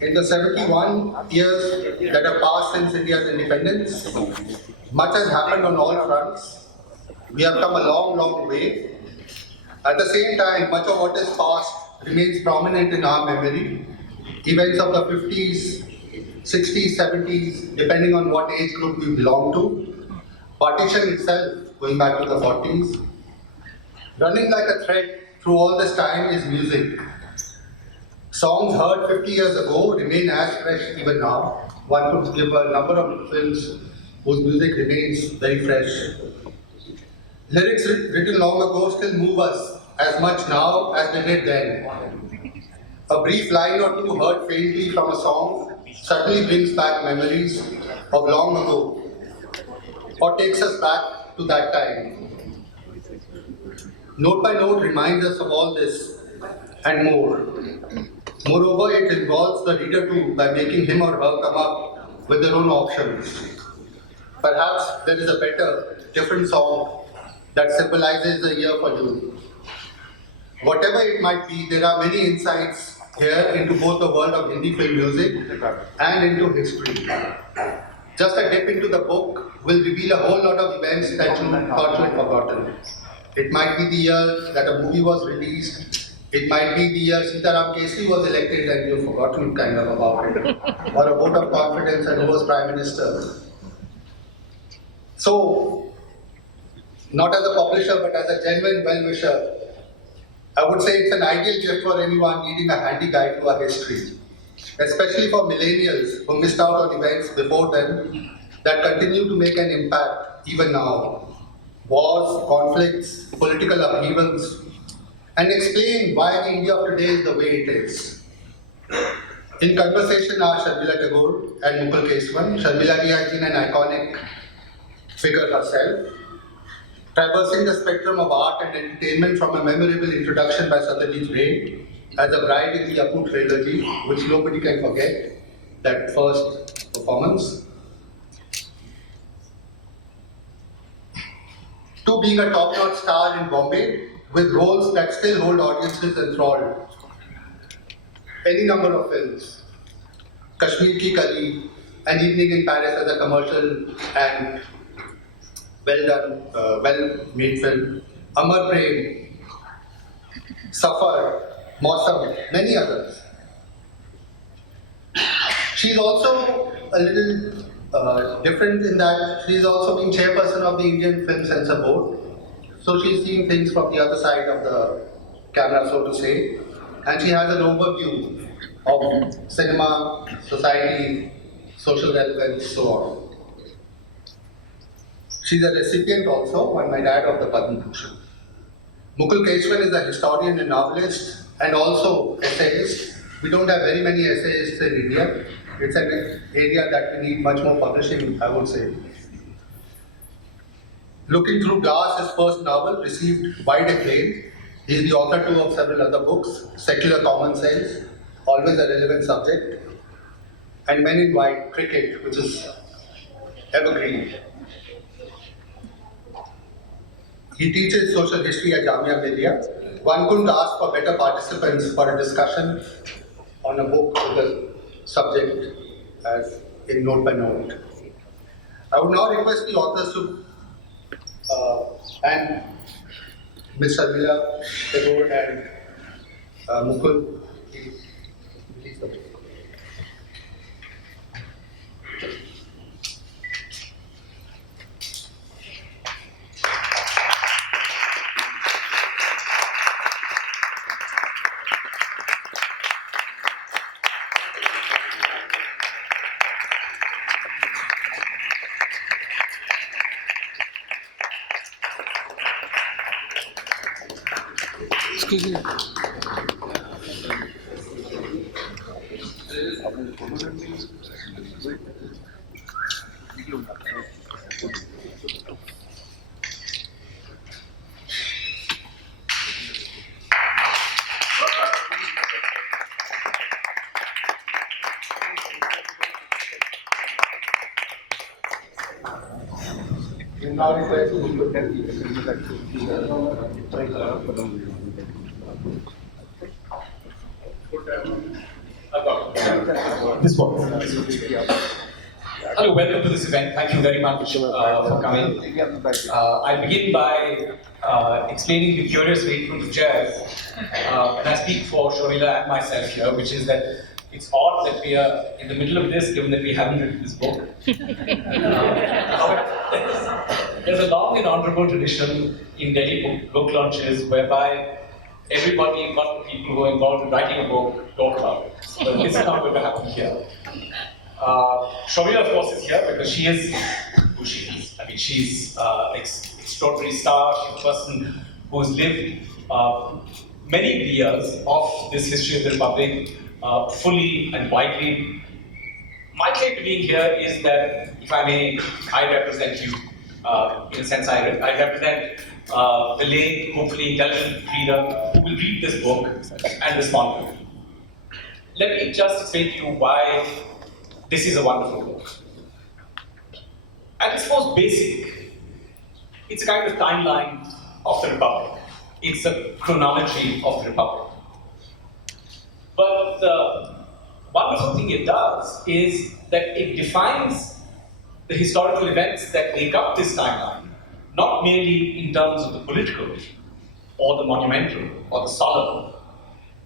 In the 71 years that have passed since India's independence, much has happened on all fronts. We have come a long, long way. At the same time, much of what is past remains prominent in our memory. Events of the 50s, 60s, 70s, depending on what age group we belong to. Partition itself, going back to the 40s. Running like a thread through all this time is music. Songs heard 50 years ago remain as fresh even now. One could give a number of films whose music remains very fresh. Lyrics written long ago still move us as much now as they did then. A brief line or two heard faintly from a song suddenly brings back memories of long ago or takes us back to that time. Note by note reminds us of all this and more. Moreover, it involves the reader too by making him or her come up with their own options. Perhaps there is a better, different song that symbolizes the year for you. Whatever it might be, there are many insights here into both the world of Hindi film music and into history. Just a dip into the book will reveal a whole lot of events that you thought you had forgotten. It might be the year that a movie was released. It might be the year Sitaram Kesri was elected and you've forgotten kind of about it. Or a vote of confidence and who was Prime Minister. So, not as a publisher but as a genuine well-wisher, I would say it's an ideal gift for anyone needing a handy guide to our history. Especially for millennials who missed out on events before them that continue to make an impact even now. Wars, conflicts, political upheavals, and explain why the India of today is the way it is. In conversation are Sharmila Tagore and Mukul Kesavan. Sharmila ji has been an iconic figure herself, traversing the spectrum of art and entertainment from a memorable introduction by Satyajit Ray as a bride in the Ankur trilogy, which nobody can forget, that first performance, to being a top-notch star in Bombay with roles that still hold audiences enthralled. Any number of films. Kashmir Ki Kali, An Evening in Paris as a commercial and well-made film. Amar Prem, Safar, Mausam, many others. She's also a little different in that she's also been chairperson of the Indian Film Censor Board. So she's seeing things from the other side of the camera, so to say. And she has an overview of cinema, society, social relevance, so on. She's a recipient also, like my dad, of the Padma Bhushan. Mukul Kesavan is a historian and novelist and also essayist. We don't have very many essayists in India. It's an area that we need much more publishing, I would say. Looking Through Glass, his first novel, received wide acclaim. He is the author too of several other books, Secular Common Sense, always a relevant subject, and Men in White, Cricket, which is evergreen. He teaches social history at Jamia Millia. One couldn't ask for better participants for a discussion on a book with the subject as in note by note. I would now request the authors to and Ms. Sharmila Tagore and Mukul, please the book. Excuse me. Now request to look at This one. Hello, welcome to this event. Thank you very much for coming. I'll begin by explaining the curious way to jazz. And I speak for Sharmila and myself here, which is that it's odd that we are in the middle of this, given that we haven't written this book. There's a long and honorable tradition in Delhi book launches whereby everybody, but the people who are involved in writing a book, talk about it. So this is not going to happen here. Sharmila, of course, is here because she is who she is. I mean, she's an extraordinary star. She's a person who's lived many years of this history of the Republic fully and widely. My claim to being here is that, if I may, I represent you. In a sense, I represent the lay, hopefully intelligent reader who will read this book and respond to it. Let me just explain to you why this is a wonderful book. At its most basic, it's a kind of timeline of the Republic. It's a chronology of the Republic. But the wonderful thing it does is that it defines the historical events that make up this timeline, not merely in terms of the political, or the monumental, or the solemn,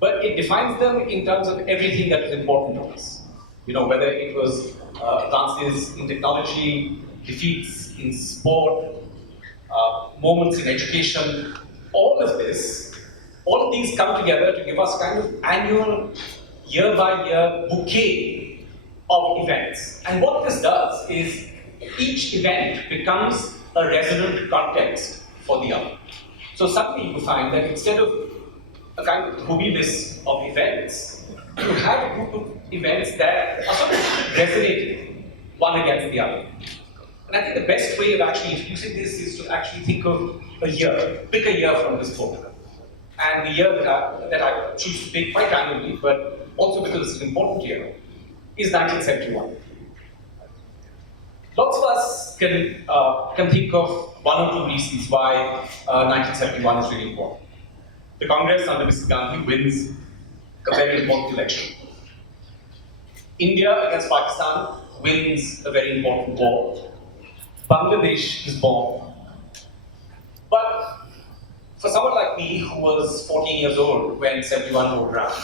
but it defines them in terms of everything that is important to us. You know, whether it was advances in technology, defeats in sport, moments in education, all of these come together to give us kind of annual, year-by-year bouquet of events. And what this does is each event becomes a resonant context for the other. So suddenly you find that instead of a kind of to-be list of events, you have a group of events that are sort of resonating one against the other. And I think the best way of actually introducing this is to actually think of a year, pick a year from this book. And the year that I choose to pick quite randomly, but also because it's an important year, is 1971. Lots of us can think of one or two reasons why 1971 is really important. The Congress under Mrs. Gandhi wins a very important election. India against Pakistan wins a very important war. Bangladesh is born. But for someone like me who was 14 years old when 71 rolled around,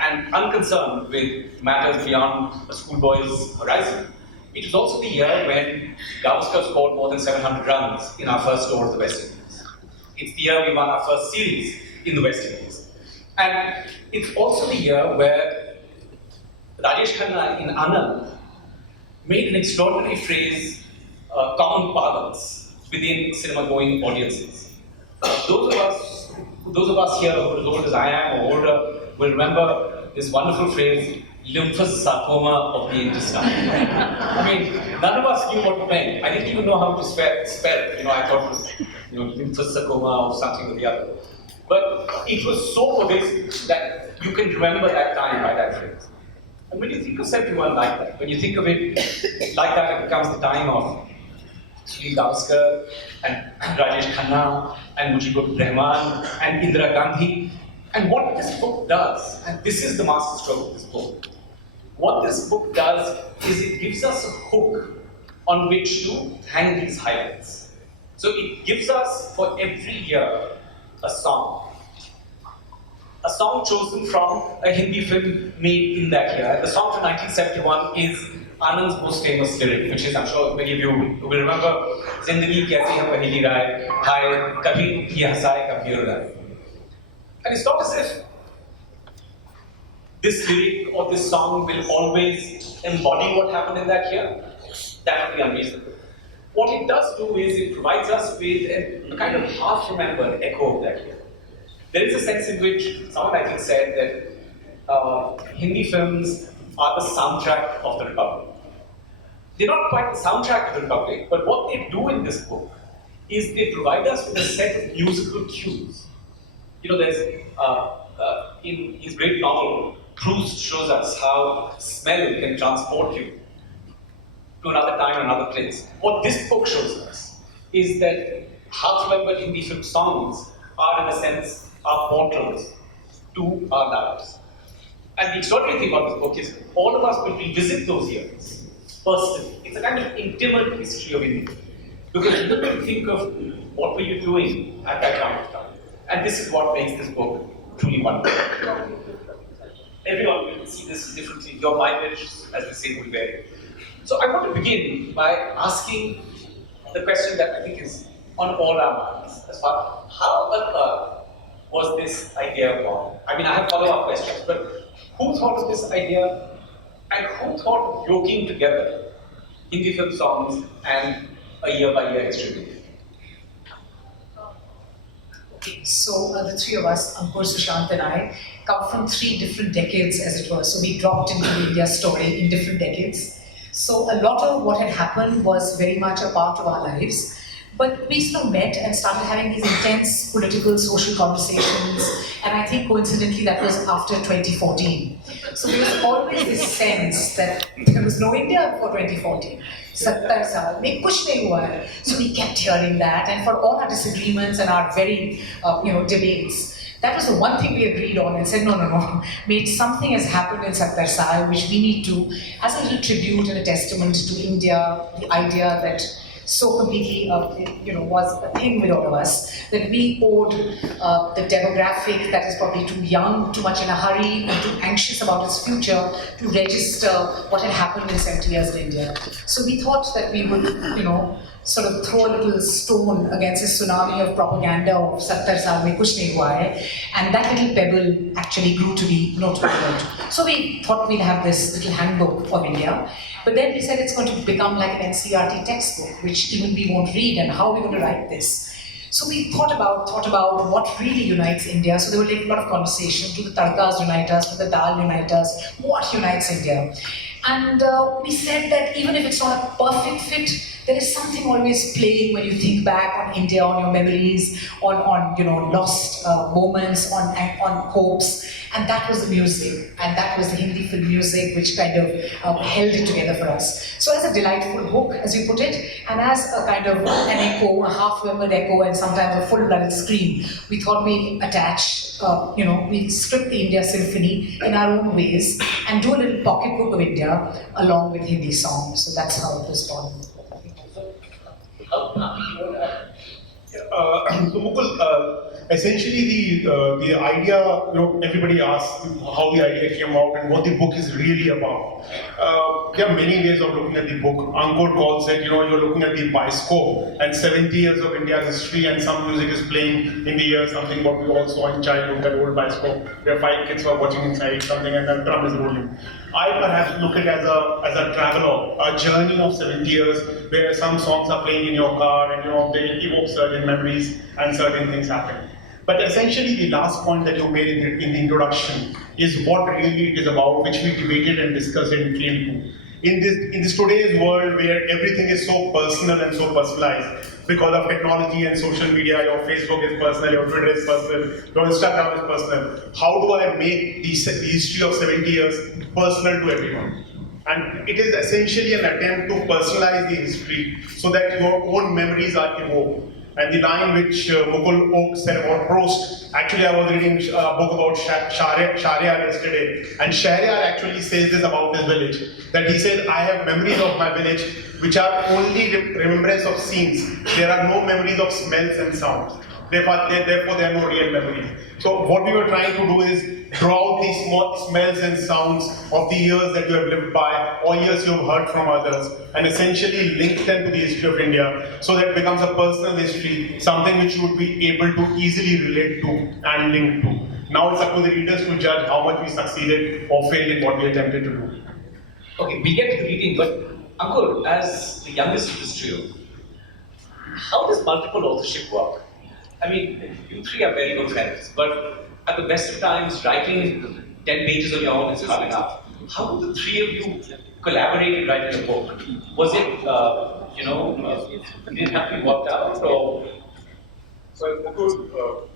and unconcerned with matters beyond a schoolboy's horizon, it was also the year when Gavaskar scored more than 700 runs in our first tour of the West Indies. It's the year we won our first series in the West Indies. And it's also the year where Rajesh Khanna in Anand made an extraordinary phrase common parlance within cinema-going audiences. Those of us here who are as old as I am or older will remember this wonderful phrase, lymphous sarcoma of the intestine. I mean, none of us knew what it meant. I didn't even know how to spell. You know, I thought it was, lymphous sarcoma or something or the other. But it was so pervasive that you can remember that time by that phrase. And when you think of 71 like that, when you think of it like that, it becomes the time of Sri Gavaskar and Rajesh Khanna and Mujibur Rahman and Indira Gandhi. And what this book does, and this is the masterstroke of this book, what this book does is it gives us a hook on which to hang these highlights. So it gives us for every year a song chosen from a Hindi film made in that year. The song from 1971 is Anand's most famous lyric, which is, I'm sure many of you will remember, Zindagi kaisi hai paheli raay, hai kabhi ki hasaye kabhi rudaye. And it's not as if this lyric or this song will always embody what happened in that year. That would be unreasonable. What it does do is it provides us with a kind of half-remembered echo of that year. There is a sense in which someone I think said that Hindi films are the soundtrack of the Republic. They're not quite the soundtrack of the Republic, but what they do in this book is they provide us with a set of musical cues. You know, there's in his great novel, Proust shows us how smell can transport you to another time, another place. What this book shows us is that half-remembered Hindi film songs are, in a sense, are portals to our lives. And the extraordinary thing about this book is all of us will revisit those years personally. It's a kind of intimate history of India. Because you will think of what were you doing at that point of time. And this is what makes this book truly wonderful. Everyone will see this differently. Your mileage, as we say, will vary. So I want to begin by asking the question that I think is on all our minds. As far how on earth was this idea born? I mean, I have follow-up questions, but who thought of this idea and who thought of yoking together Hindi film songs and a year-by-year history book? Okay, so the three of us, Ankur, Sushant and I, come from three different decades as it were. So we dropped into the India story in different decades. So a lot of what had happened was very much a part of our lives. But we sort of met and started having these intense political, social conversations. And I think coincidentally that was after 2014. So there was always this sense that there was no India before 2014. 70 saal mein kuch nahi hua hai. So we kept hearing that, and for all our disagreements and our very, debates, that was the one thing we agreed on and said, no, mate, something has happened in 70 saal which we need to, as a little tribute and a testament to India, the idea that so completely, was a thing with all of us, that we owed the demographic that is probably too young, too much in a hurry, and too anxious about its future to register what had happened in 70 years in India. So we thought that we would, sort of throw a little stone against this tsunami of propaganda of 70 saal mein kuch nahi hua hai, and that little pebble actually grew to be notable. So we thought we'd have this little handbook of India. But then we said it's going to become like an NCERT textbook, which even we won't read, and how are we going to write this? So we thought about what really unites India. So there were like a lot of conversation. Do the tadkas unite us? Do the dal unite us? What unites India? And we said that even if it's not a perfect fit, there is something always playing when you think back on India, on your memories, on lost moments, on hopes. And that was the music, and that was the Hindi film music, which kind of held it together for us. So as a delightful book, as you put it, and as a kind of an echo, a half-remembered echo, and sometimes a full-blooded scream, we thought we'd attach, we'd script the India Symphony in our own ways, and do a little pocketbook of India along with Hindi songs. So that's how it was born. So Mukul, essentially the idea, everybody asks how the idea came out and what the book is really about. There are many ways of looking at the book. Ankur calls it, you're looking at the bioscope and 70 years of India's history, and some music is playing in the ear, something what we all saw in childhood, that old bioscope where 5 kids were watching inside something and the drum is rolling. I perhaps look at it as a travelogue, a journey of 70 years where some songs are playing in your car and they evoke certain memories and certain things happen. But essentially the last point that you made in the introduction is what really it is about, which we debated and discussed and came to. In this today's world where everything is so personal and so personalized, because of technology and social media, your Facebook is personal, your Twitter is personal, your Instagram is personal. How do I make the history of 70 years personal to everyone? And it is essentially an attempt to personalize the history so that your own memories are evoked. And the line which Mukul Oak said about Proust, actually I was reading a book about Shahryar yesterday, and Shahryar actually says this about his village, that he says, I have memories of my village which are only remembrance of scenes. There are no memories of smells and sounds. Therefore, there are no real memories. So what we were trying to do is draw out these small smells and sounds of the years that you have lived by, or years you have heard from others, and essentially link them to the history of India, so that it becomes a personal history, something which you would be able to easily relate to and link to. Now it's up to the readers to judge how much we succeeded or failed in what we attempted to do. Okay, we get to the reading, but Ankur, as the youngest of this trio, how does multiple authorship work? I mean, you three are very good friends, but at the best of times, writing 10 pages on your own is hard enough. How did the three of you collaborate in writing a book? Was it, did it have to be worked out, or? So, Mukul,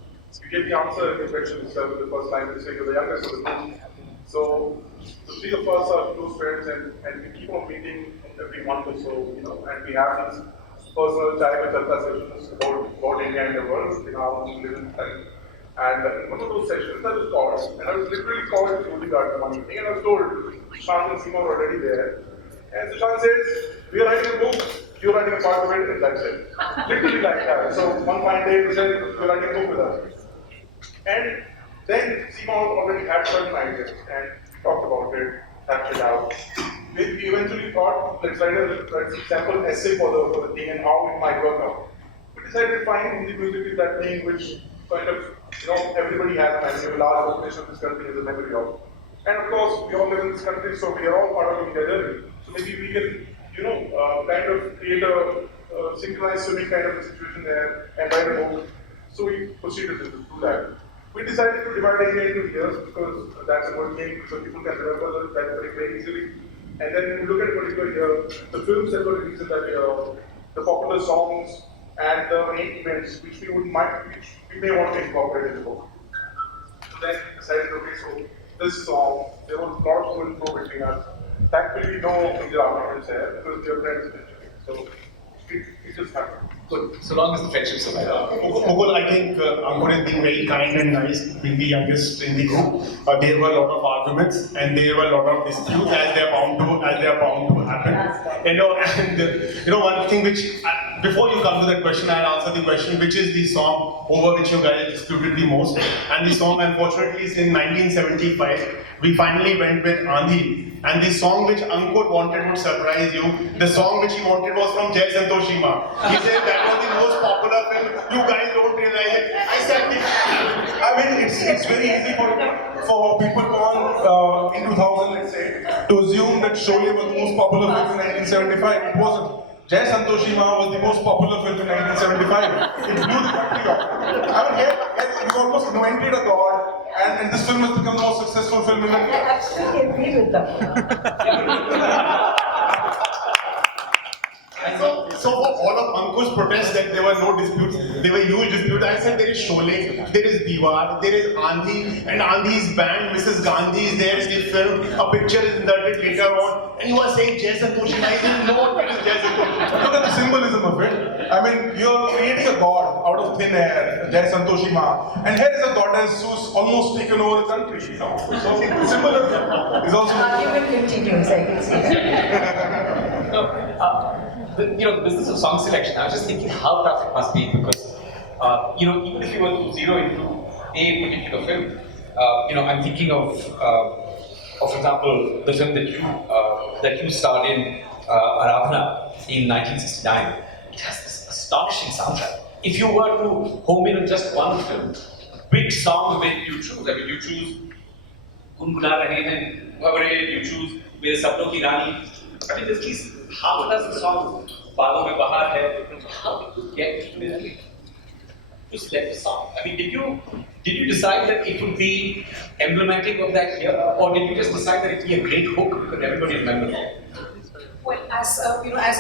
you gave the answer in the question itself with the first line that you say you're the youngest of the group. So, the three of us are close friends, and we keep on meeting every month or so, and we have these personal chai with sessions about India and the world in our own little time. And in one of those sessions, I was called, and I was literally called to do the garden one evening, and I was told, Sushant and Seema were already there. And Sushant says, we are writing a book, you're writing a part of it, and that's it. Literally like that. So one fine day, he said, you're writing a book with us. And then Seema already had certain ideas, and talked about it, hashed it out. We eventually thought, let's write a sample essay for the thing and how it might work out. We decided fine, Hindi music is that thing which kind of, everybody has an idea, a large population of this country has a memory of. And of course, we all live in this country, so we are all part of India journey. So maybe we can, kind of create a synchronized swimming kind of a situation there and write a book. So we proceeded to do that. We decided to divide India into years because that's a good thing, so people can remember that very, very easily. And then when you look at a particular year, the films that were released in that year, the popular songs, and the main events which we may want to incorporate in the book. So then we decided, okay, so this song, there was a lot of going through between us. Thankfully, no major arguments there because we are friends eventually. So it just happened. Good. So long as the friendship survives. Mukul, I think Ankur has been very kind and nice, being the youngest in the group. There were a lot of arguments and there were a lot of disputes as they are bound to happen. One thing which, before you come to that question, I'll answer the question, which is the song over which you guys disputed the most. And the song, unfortunately, is in 1975. We finally went with Andhi. And the song which Ankur wanted would surprise you. The song which he wanted was from Jai Santoshima. He said that was the most popular film. You guys don't realize it. I said, It's very easy for people born in 2000, let's say, to assume that Sholay was the most popular film in 1975. It wasn't. Jai Santoshima was the most popular film in 1975. It blew the country off. Here you almost invented a god, and this film has become the most successful film in the world. I absolutely agree with them. So for all of Ankur's protests that there were no disputes, there were huge disputes. I said there is Sholay, there is Diwar, there is Andhi, and Andhi's band, Mrs. Gandhi is there in the film. A picture is inserted later on, and you are saying Jai Santoshima. I didn't know what it is Jai Santoshima. Look at the symbolism of it. You're creating a god out of thin air, Jai Santoshima, and here is a goddess who's almost taken over the country. So symbolism is also. Argument continues, I can see. The business of song selection, I was just thinking how tough it must be because, even if you were to zero into a particular film, I'm thinking of, for example, the film that you starred in, Aradhana, in 1969. It has this astonishing soundtrack. If you were to home in on just one film, which song will you choose? I mean, you choose Gungunar Rahe Hain, Bhavare, you choose Mere Sapno Ki Rani. I mean, at least how does the song Baadon Mein Bahar Hai, how did you get to this? To select the song? I mean, did you decide that it would be emblematic of that year, or did you just decide that it would be a great hook that everybody remembers? Well, as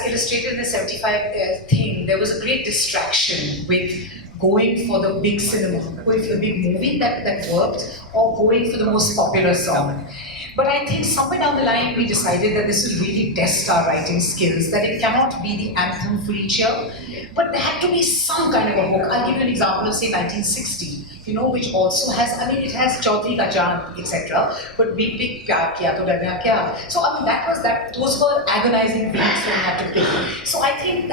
illustrated in the 75 thing, there was a great distraction with going for the big cinema, going for the big movie that worked, or going for the most popular song. But I think somewhere down the line we decided that this will really test our writing skills, that it cannot be the anthem for each year, but there had to be some kind of a hook. I'll give you an example of say 1960. Which also has, it has Chaudhary Ka Chand, etc. But we picked Pyar Kiya To Darna Kya. So those were agonizing beats we had to pick. So I think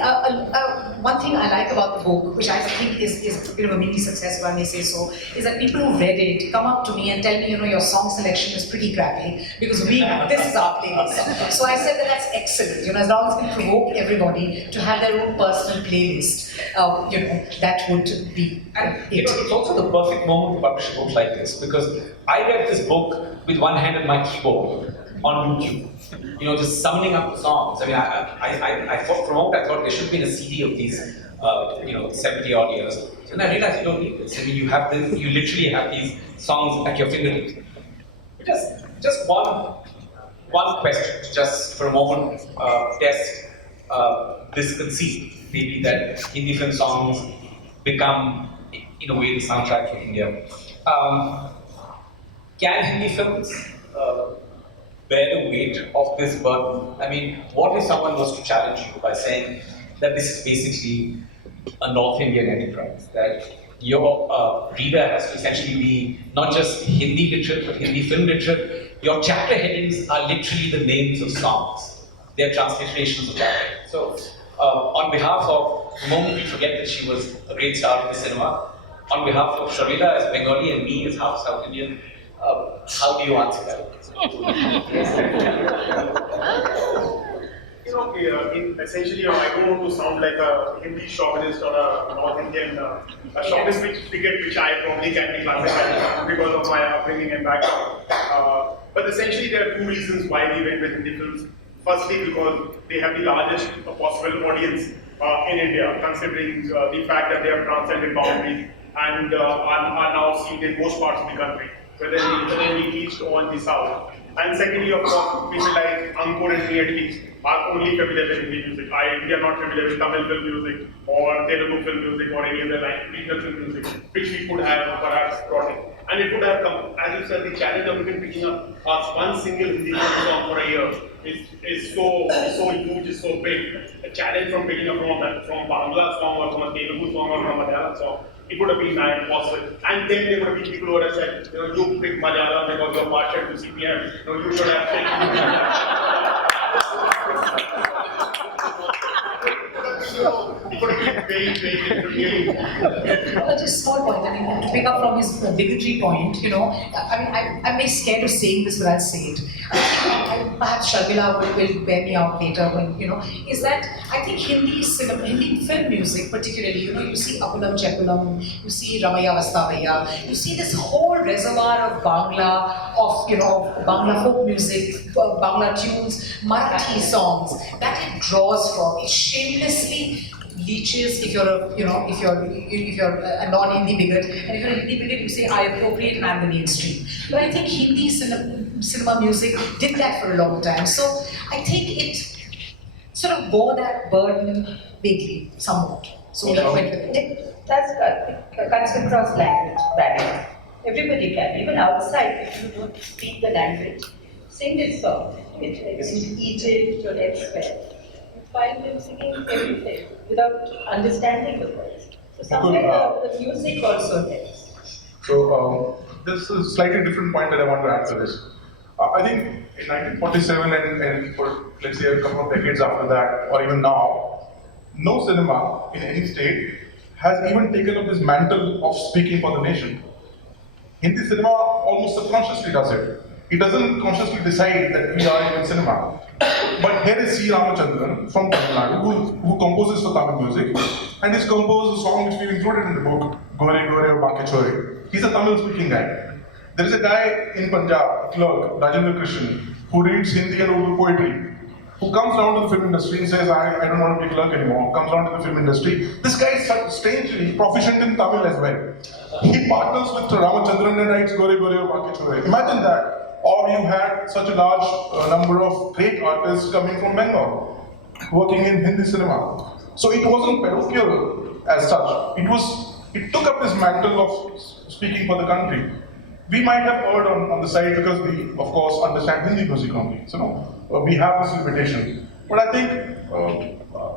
one thing I like about the book, which I think is a mini success, if I may say so, is that people who read it come up to me and tell me, your song selection is pretty crappy because this is our playlist. So I said that's excellent. As long as it can provoke everybody to have their own personal playlist, that would be it. It's also the perfect moment to publish a book like this because I read this book with one hand on my keyboard on YouTube. Just summoning up the songs. I thought for a moment I thought there should have been a CD of these, 70 odd years. So then I realized you don't need this. You literally have these songs at your fingertips. Just one question, just for a moment, test this conceit, maybe that Hindi film songs become, in a way, the soundtrack for India. Can Hindi films bear the weight of this burden? What if someone was to challenge you by saying that this is basically a North Indian enterprise, that your reader has to essentially be not just Hindi literate, but Hindi film literate. Your chapter headings are literally the names of songs. They're transliterations of that. So, on behalf of, the moment we forget that she was a great star in the cinema, on behalf of Sharmila as Bengali and me as half South Indian, how do you answer that? Essentially, I don't want to sound like a Hindi chauvinist or a North Indian chauvinist ticket, which I probably can be classified because of my upbringing and background. But essentially, there are two reasons why we went with Hindi films. Firstly, because they have the largest possible audience in India, considering the fact that they have transcended boundaries and are now seen in most parts of the country, whether in the east or in the south. And secondly, of course, people like Ankur and me at least are only familiar with Hindi music. We are not familiar with Tamil film music or Telugu film music or any other regional film music, which we could have perhaps brought in. And it would have come, as you said, the challenge of even picking up one single Hindi song for a year is so huge, is so big. A challenge from picking up from Bangla song or from a Telugu song or from a Malayalam song, it would have been nigh impossible. And then there would have been people who would have said, you picked Malayalam because you're partial to CPM. You should have picked. Just small point. I mean, to pick up from his bigotry point, I'm very scared of saying this, but I'll say it. Perhaps Sharmila will bear me out later when, is that I think Hindi cinema, Hindi film music particularly, you see Apulam Chekulam, you see Ramaya Vastavaya, you see this whole reservoir of Bangla, of Bangla folk music, Bangla tunes, Marathi songs that it draws from. It shamelessly leeches if you're a non-Hindi bigot, and if you're a Hindi bigot, you say I appropriate and I'm the mainstream. But I think Hindi cinema music did that for a long time. So I think it sort of bore that burden vaguely, somewhat. So we went with it. That's cuts across language barrier. Everybody can, even outside, if you don't speak the language. Sing this song, it's in Egypt or elsewhere. You find them singing everything without understanding the words. So somewhere the music also helps. So this is a slightly different point that I want to add to this. I think in 1947 and for let's say a couple of decades after that, or even now, no cinema in any state has even taken up this mantle of speaking for the nation. Hindi cinema almost subconsciously does it. It doesn't consciously decide that we are in cinema. But here is C. Ramachandran from Tamil Nadu who composes for Tamil music, and he's composed a song which we've included in the book, Gore Gore or Banke Chore. He's a Tamil speaking guy. There is a guy in Punjab, a clerk, Rajendra Krishnan, who reads Hindi and Urdu poetry, who comes down to the film industry and says, I don't want to be a clerk anymore, comes down to the film industry. This guy is strangely proficient in Tamil as well. He partners with Ramachandran and writes Gore Gore or Banke Chore. Imagine that. Or you had such a large number of great artists coming from Bengal, working in Hindi cinema. So it wasn't parochial as such. It took up this mantle of speaking for the country. We might have erred on the side because we, of course, understand Hindi music only. So we have this limitation. But I think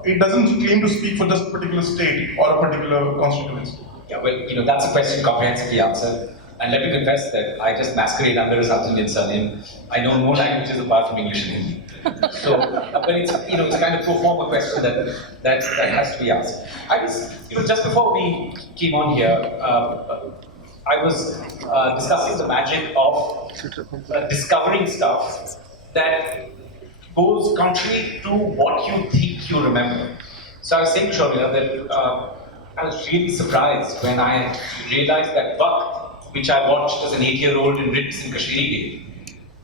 it doesn't claim to speak for just a particular state or a particular constituency. Yeah, well, that's a question comprehensively answered. And let me confess that I just masquerade under a South Indian surname. I know no languages apart from English and Hindi. So, but it's it's a kind of pro forma question that has to be asked. I was, just before we came on here, I was discussing the magic of discovering stuff that goes contrary to what you think you remember. So I was saying to Sharmila that I was really surprised when I realized that Vakt, which I watched as an 8-year-old in Ritz in Kashmiri,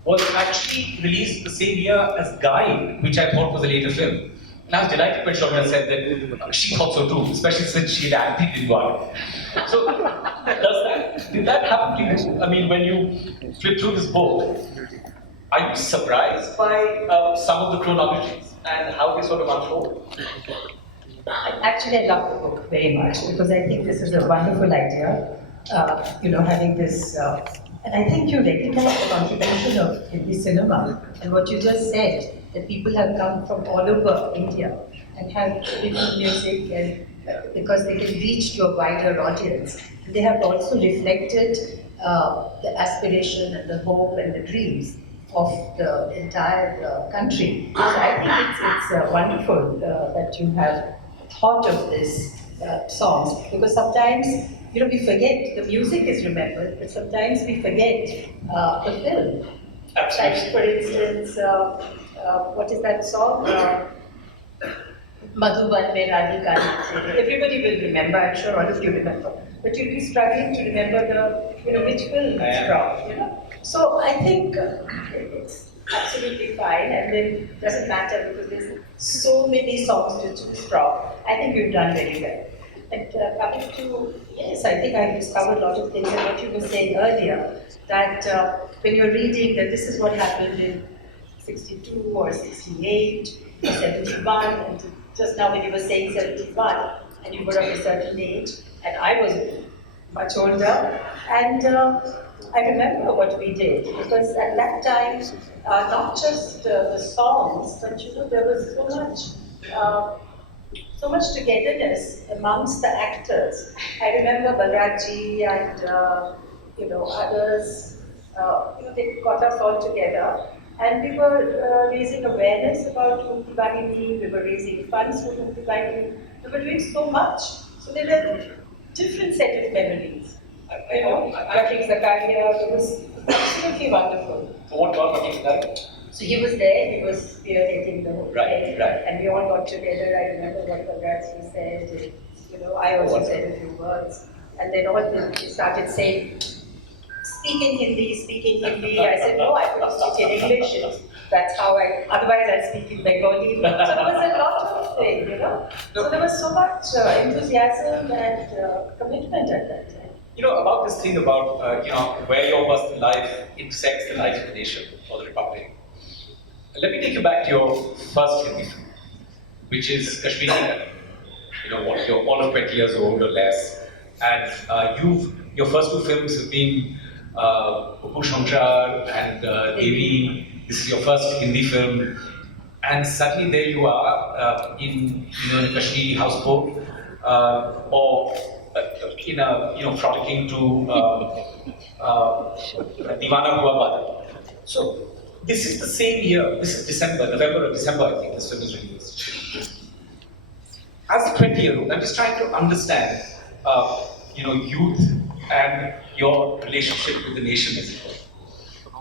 was actually released the same year as Guide, which I thought was a later film. And I was delighted when Sharmila said that she thought so too, especially since she had acted in Guide. So, did that happen to you? I mean, when you flip through this book, are you surprised by some of the chronologies and how they sort of unfold? Actually, I love the book very much because I think this is a wonderful idea. Having this, and I think you recognize the contribution of Hindi cinema and what you just said, that people have come from all over India and have written music and because they can reach to a wider audience. They have also reflected the aspiration and the hope and the dreams of the entire country. So I think it's wonderful that you have thought of this songs, because sometimes we forget the music is remembered, but sometimes we forget the film. Absolutely. Like, for instance, what is that song? Madhuban Mein Rani Ka Naam. Everybody will remember, I'm sure all of you remember. But you'll be struggling to remember which film it's from, So I think it's absolutely fine, and then it doesn't matter because there's so many songs to choose from. I think you've done very well. And coming to, yes, I think I've discovered a lot of things, and what you were saying earlier, that when you're reading that this is what happened in 62 or 68 or 71, and just now when you were saying 71, and you were of a certain age, and I was much older, and I remember what we did, because at that time, not just the songs, but there was so much togetherness amongst the actors. I remember Balraji and others, they got us all together, and we were raising awareness about Mukti Bahini, we were raising funds for Mukti Bahini, we were doing so much. So there were different set of memories. Rafi Zakaria, it was absolutely wonderful. So what about Rafi Zakaria? So he was there, he was spearheading the whole thing, Right. and we all got together. I remember what Bhardwaj said, I also said a few words, and then all they started saying, speak in Hindi. I said, no, I couldn't speak in English. That's how otherwise I'd speak in Bengali. So there was a lot of things, So there was so much enthusiasm and commitment at that time. About this thing about, where your personal life intersects the life of the nation or the republic. Let me take you back to your first Hindi film, which is Kashmiri. You're all of 20 years old or less, and your first two films have been Upur Shankar and Devi. This is your first Hindi film, and suddenly there you are in a Kashmiri houseboat, or in a frolicking to Deewana Hua Badal. So this is the same year. This is November or December, I think this film is released. As a 20-year-old, I'm just trying to understand, youth and your relationship with the nation as it were.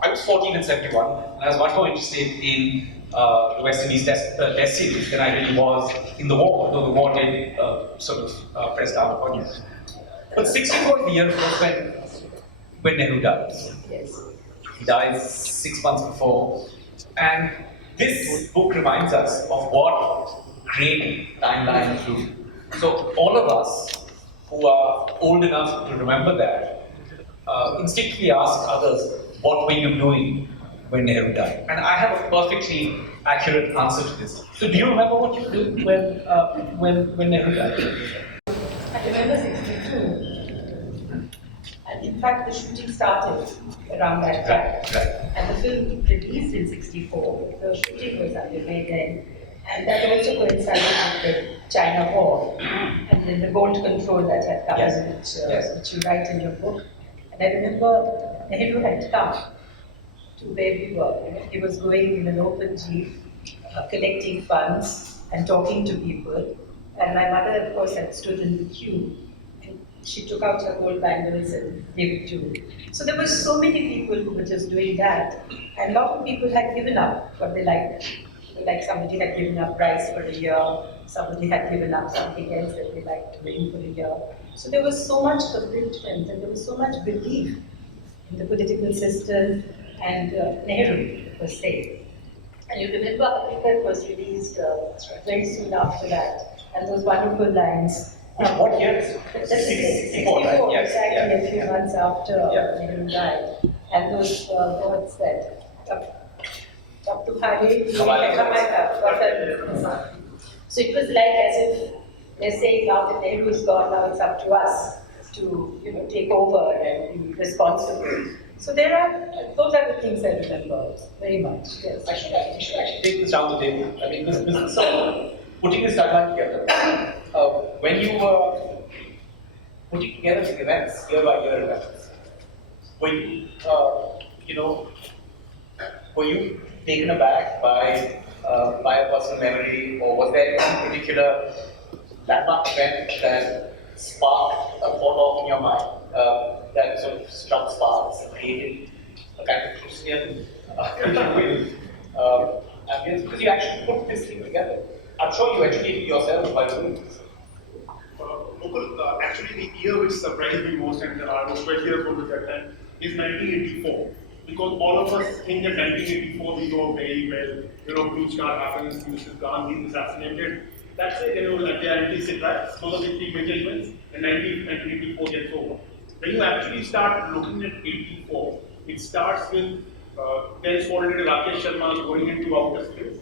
I was 14 in 71, and I was much more interested in the West Indies Test series than I really was in the war, though the war did press down upon you. But 64 is the year, of course, when Nehru dies. Yes. He dies 6 months before, and this book reminds us of what great timeline to. So all of us who are old enough to remember that instinctively ask others, what were you doing when Nehru died? And I have a perfectly accurate answer to this. So do you remember what you did when Nehru died? I remember 62. And in fact, the shooting started around that time. Right. And the film released in 64. The shooting was underway then. And that also coincided with the China War and then the gold control that had come, which you write in your book. And I remember Nehru had come to where we were. He was going in an open jeep, collecting funds and talking to people. And my mother, of course, had stood in the queue. And she took out her gold bangles and gave it to me. So there were so many people who were just doing that. And a lot of people had given up what they liked. Like somebody had given up rice for a year, somebody had given up something else that they liked doing for a year. So there was so much commitment and there was so much belief in the political system, and Nehru was saved. And you remember Hakikat was released very soon after that, and those wonderful lines. What year? 64, right? Yes, exactly, a few months after Nehru died. And those words that. So it was like as if they're saying now that Nehru is gone, now it's up to us to take over and be responsible. So those are the things I remember very much. Yes. I should actually take this down the table. I mean, this is so putting this timeline together, when you were putting together the events, year by year events, were you, were you taken aback by a personal memory, or was there any particular landmark event that sparked a thought in your mind that sort of struck sparks and created a kind of Christian ambience? Because you actually put this thing together. I'm sure you educated yourself by doing this. Mukul, actually the year which surprised me most, and I was 12 years old at that time, is 1984. Because all of us think that 1984 we know very well. Blue Star happens, Mr. Gandhi is assassinated. That's it, like the anti-Sikh riots. Those are the three major events, and 1984 gets over. When you actually start looking at 84, it starts with then spotted Rakesh Sharma going into outer space.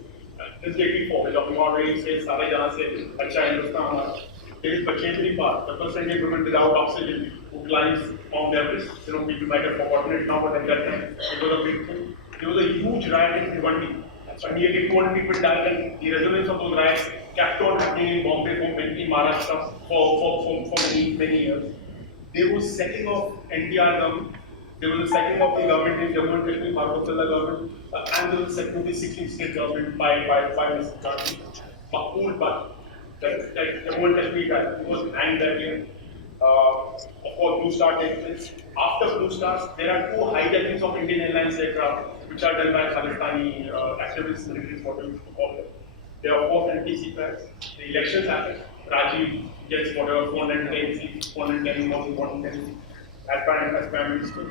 This is 84, we're talking about where he says, Sare Jahan Se, Acha Hindustan. There is Bachendri Park, the first Indian woman without oxygen who climbs Mount Everest. People might have forgotten it now, but at that time it was a big thing. There was a huge riot in Bhiwandi. Nearly 200 people died, and the resonance of those riots kept on happening in Bombay, in Maharashtra for many years. There was setting of NTR government. There was a setting of the government in Jammu and Kashmir, Bhardwaj government, and there was a setting of the 16th state government by Mr. Gandhi. Mukul Kesavan, that Jammu and Kashmir guy, who was hanged that year. Of course, Blue Star takes place. After Blue Stars, there are two hijackings of Indian Airlines aircraft, which are done by Khalistani activists, militaries, whatever you call them. There are 4 NTC plans. The elections happen. Rajiv gets whatever 410 seats, 410 more important seats as Prime Minister.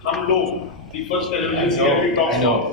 Hum Log, the first television serial we talked about,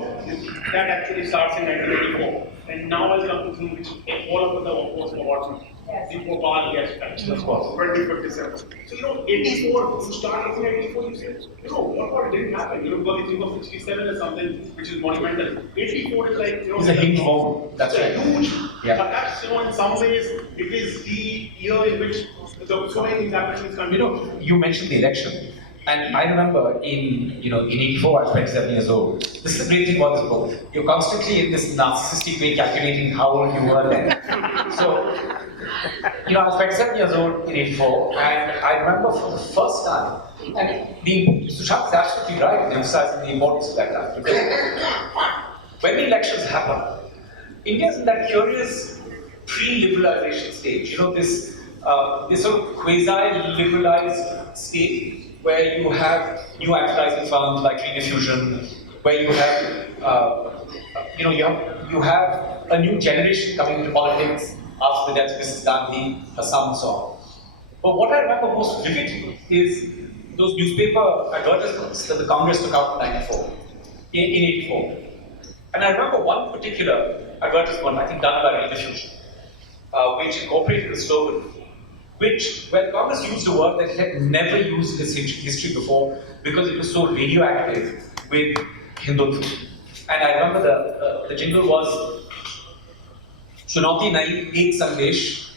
that actually starts in 1984. And now has come to thing which all of us have of course forgotten. The Bhopal gas factory, 2057. So 84, you start looking at 84, you say, what didn't happen? Because you think of 67 as something which is monumental. 84 is like, it's a huge moment. That's right. Huge. Yeah. Perhaps, in some ways, it is the year in which so many things happen in this country. You mentioned the election. And I remember in 84, I was 27 years old. This is the great thing about this book. You're constantly in this narcissistic way calculating how old you were then. So, I was 27 years old in 84, and I remember for the first time, and Sushant is absolutely right in emphasizing the importance of that time. Because when the elections happen, India's in that curious pre-liberalization stage. This sort of quasi-liberalized state where you have new advertising firms like Green Diffusion, where you have, you have a new generation coming into politics after the death of Mrs. Gandhi, her son, and so on. But what I remember most vividly is those newspaper advertisements that the Congress took out in 84. And I remember one particular advertisement, I think done by Green Diffusion, which incorporated the slogan, where Congress used a word that it had never used in its history before because it was so radioactive with Hindutva. And I remember the jingle was Chunauti nahi ek sandesh,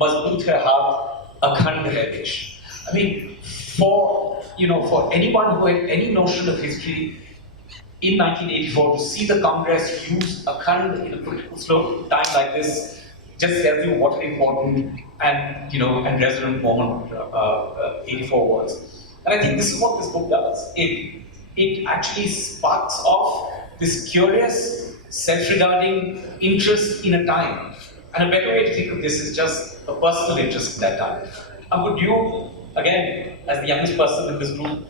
mazboot hai haath, akhand hai desh. I mean, for anyone who had any notion of history in 1984, to see the Congress use akhand in a political slow time like this just tells you what an important and resonant moment 84 was. And I think this is what this book does. It actually sparks off this curious, self-regarding interest in a time. And a better way to think of this is just a personal interest in that time. Would you, again, as the youngest person in this group,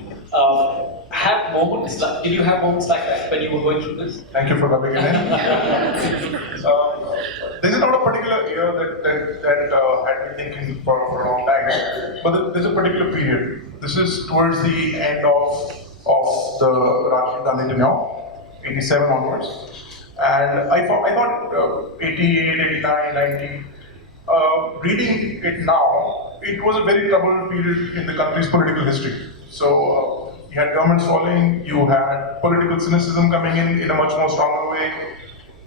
have moments like, did you have moments like that when you were going through this? Thank you for coming in. This is not a particular year that had me thinking for a long time, but there's a particular period. This is towards the end of the Rajiv Gandhi tenure, 87 onwards. And I thought 88, 89, 90, reading it now, it was a very troubled period in the country's political history. So you had governments falling, you had political cynicism coming in a much more stronger way.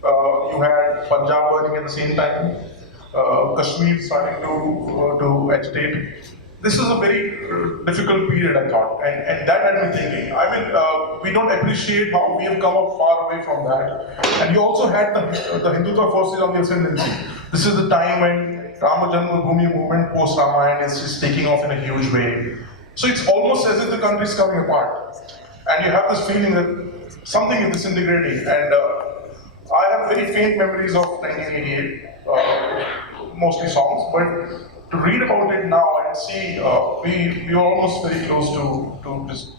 You had Punjab burning at the same time, Kashmir starting to agitate. this was a very difficult period, I thought, and that had me thinking. I mean, we don't appreciate how we have come up far away from that. And you also had the Hindutva forces on the ascendancy. This is the time when Rama Janmabhoomi movement post Ramayana is just taking off in a huge way. So it's almost as if the country is coming apart. And you have this feeling that something is disintegrating. And I have very faint memories of 1988, mostly songs, but to read about it now and see, we are almost very close to just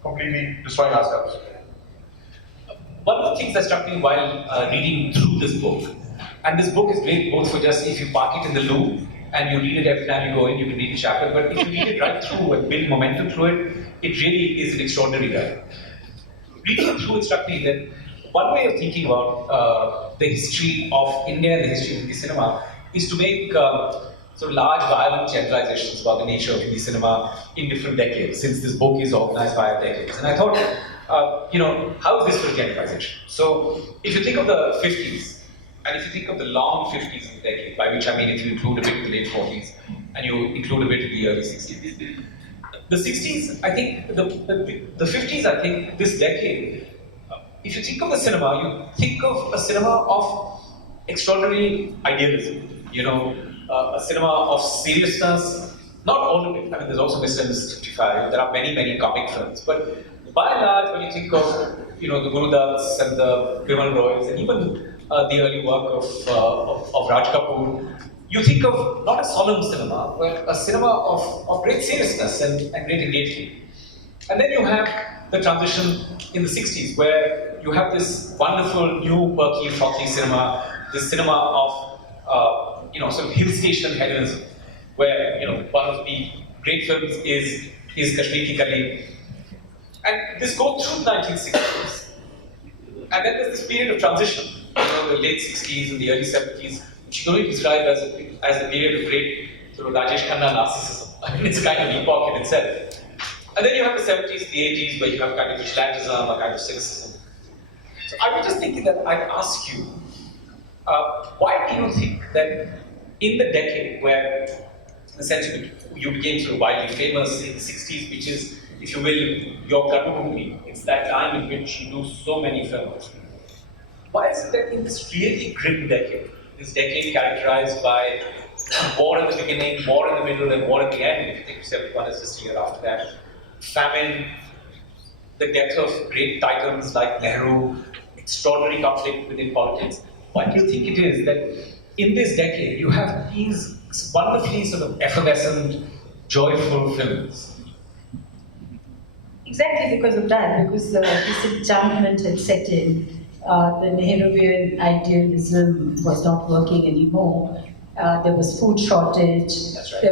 completely destroying ourselves. One of the things that struck me while reading through this book, and this book is great both for just if you park it in the loo and you read it every time you go in, you can read a chapter, but if you read it right through and build momentum through it, it really is an extraordinary guide. Reading it through, it struck me that one way of thinking about the history of India and the history of Hindi cinema is to make sort of large, violent generalizations about the nature of Hindi cinema in different decades, since this book is organized by decades. And I thought, how is this for a generalization? So, if you think of the 50s, and if you think of the long 50s in the decade, by which I mean if you include a bit of the late 40s, and you include a bit of the early 60s. The 60s, I think, the 50s, I think, this decade, if you think of the cinema, you think of a cinema of extraordinary idealism, a cinema of seriousness, not all of it. I mean, there's also Mr. and Mrs. 55, there are many, many comic films, but by and large, when you think of, the Guru Datts and the Bimal Roys, and even the early work of Raj Kapoor, you think of not a solemn cinema, but a cinema of great seriousness and great engagement. And then you have the transition in the 60s, where you have this wonderful new perky, frothy cinema, this cinema of sort of hill station hedonism, where one of the great films is Kashmir Ki Kali. And this goes through the 1960s. And then there's this period of transition, the late 60s and the early 70s, which you can only describe as the period of great sort of Rajesh Khanna narcissism. I mean, it's a kind of epoch in itself. And then you have the 70s, the 80s, where you have kind of vigilantism, a kind of cynicism. So I was just thinking that I'd ask you, why do you think that in the decade where, in the sense you became sort of widely famous in the 60s, which is, if you will, your Karmabhumi, it's that time in which you do so many films. Why is it that in this really grim decade, this decade characterized by war in the beginning, war in the middle, and war at the end, if you think 71 is just a year after that, famine, the death of great titans like Nehru, extraordinary conflict within politics, why do you think it is that in this decade you have these wonderfully sort of effervescent, joyful films? Exactly because of that, because the disenchantment had set in. The Nehruvian idealism was not working anymore. There was food shortage. That's right.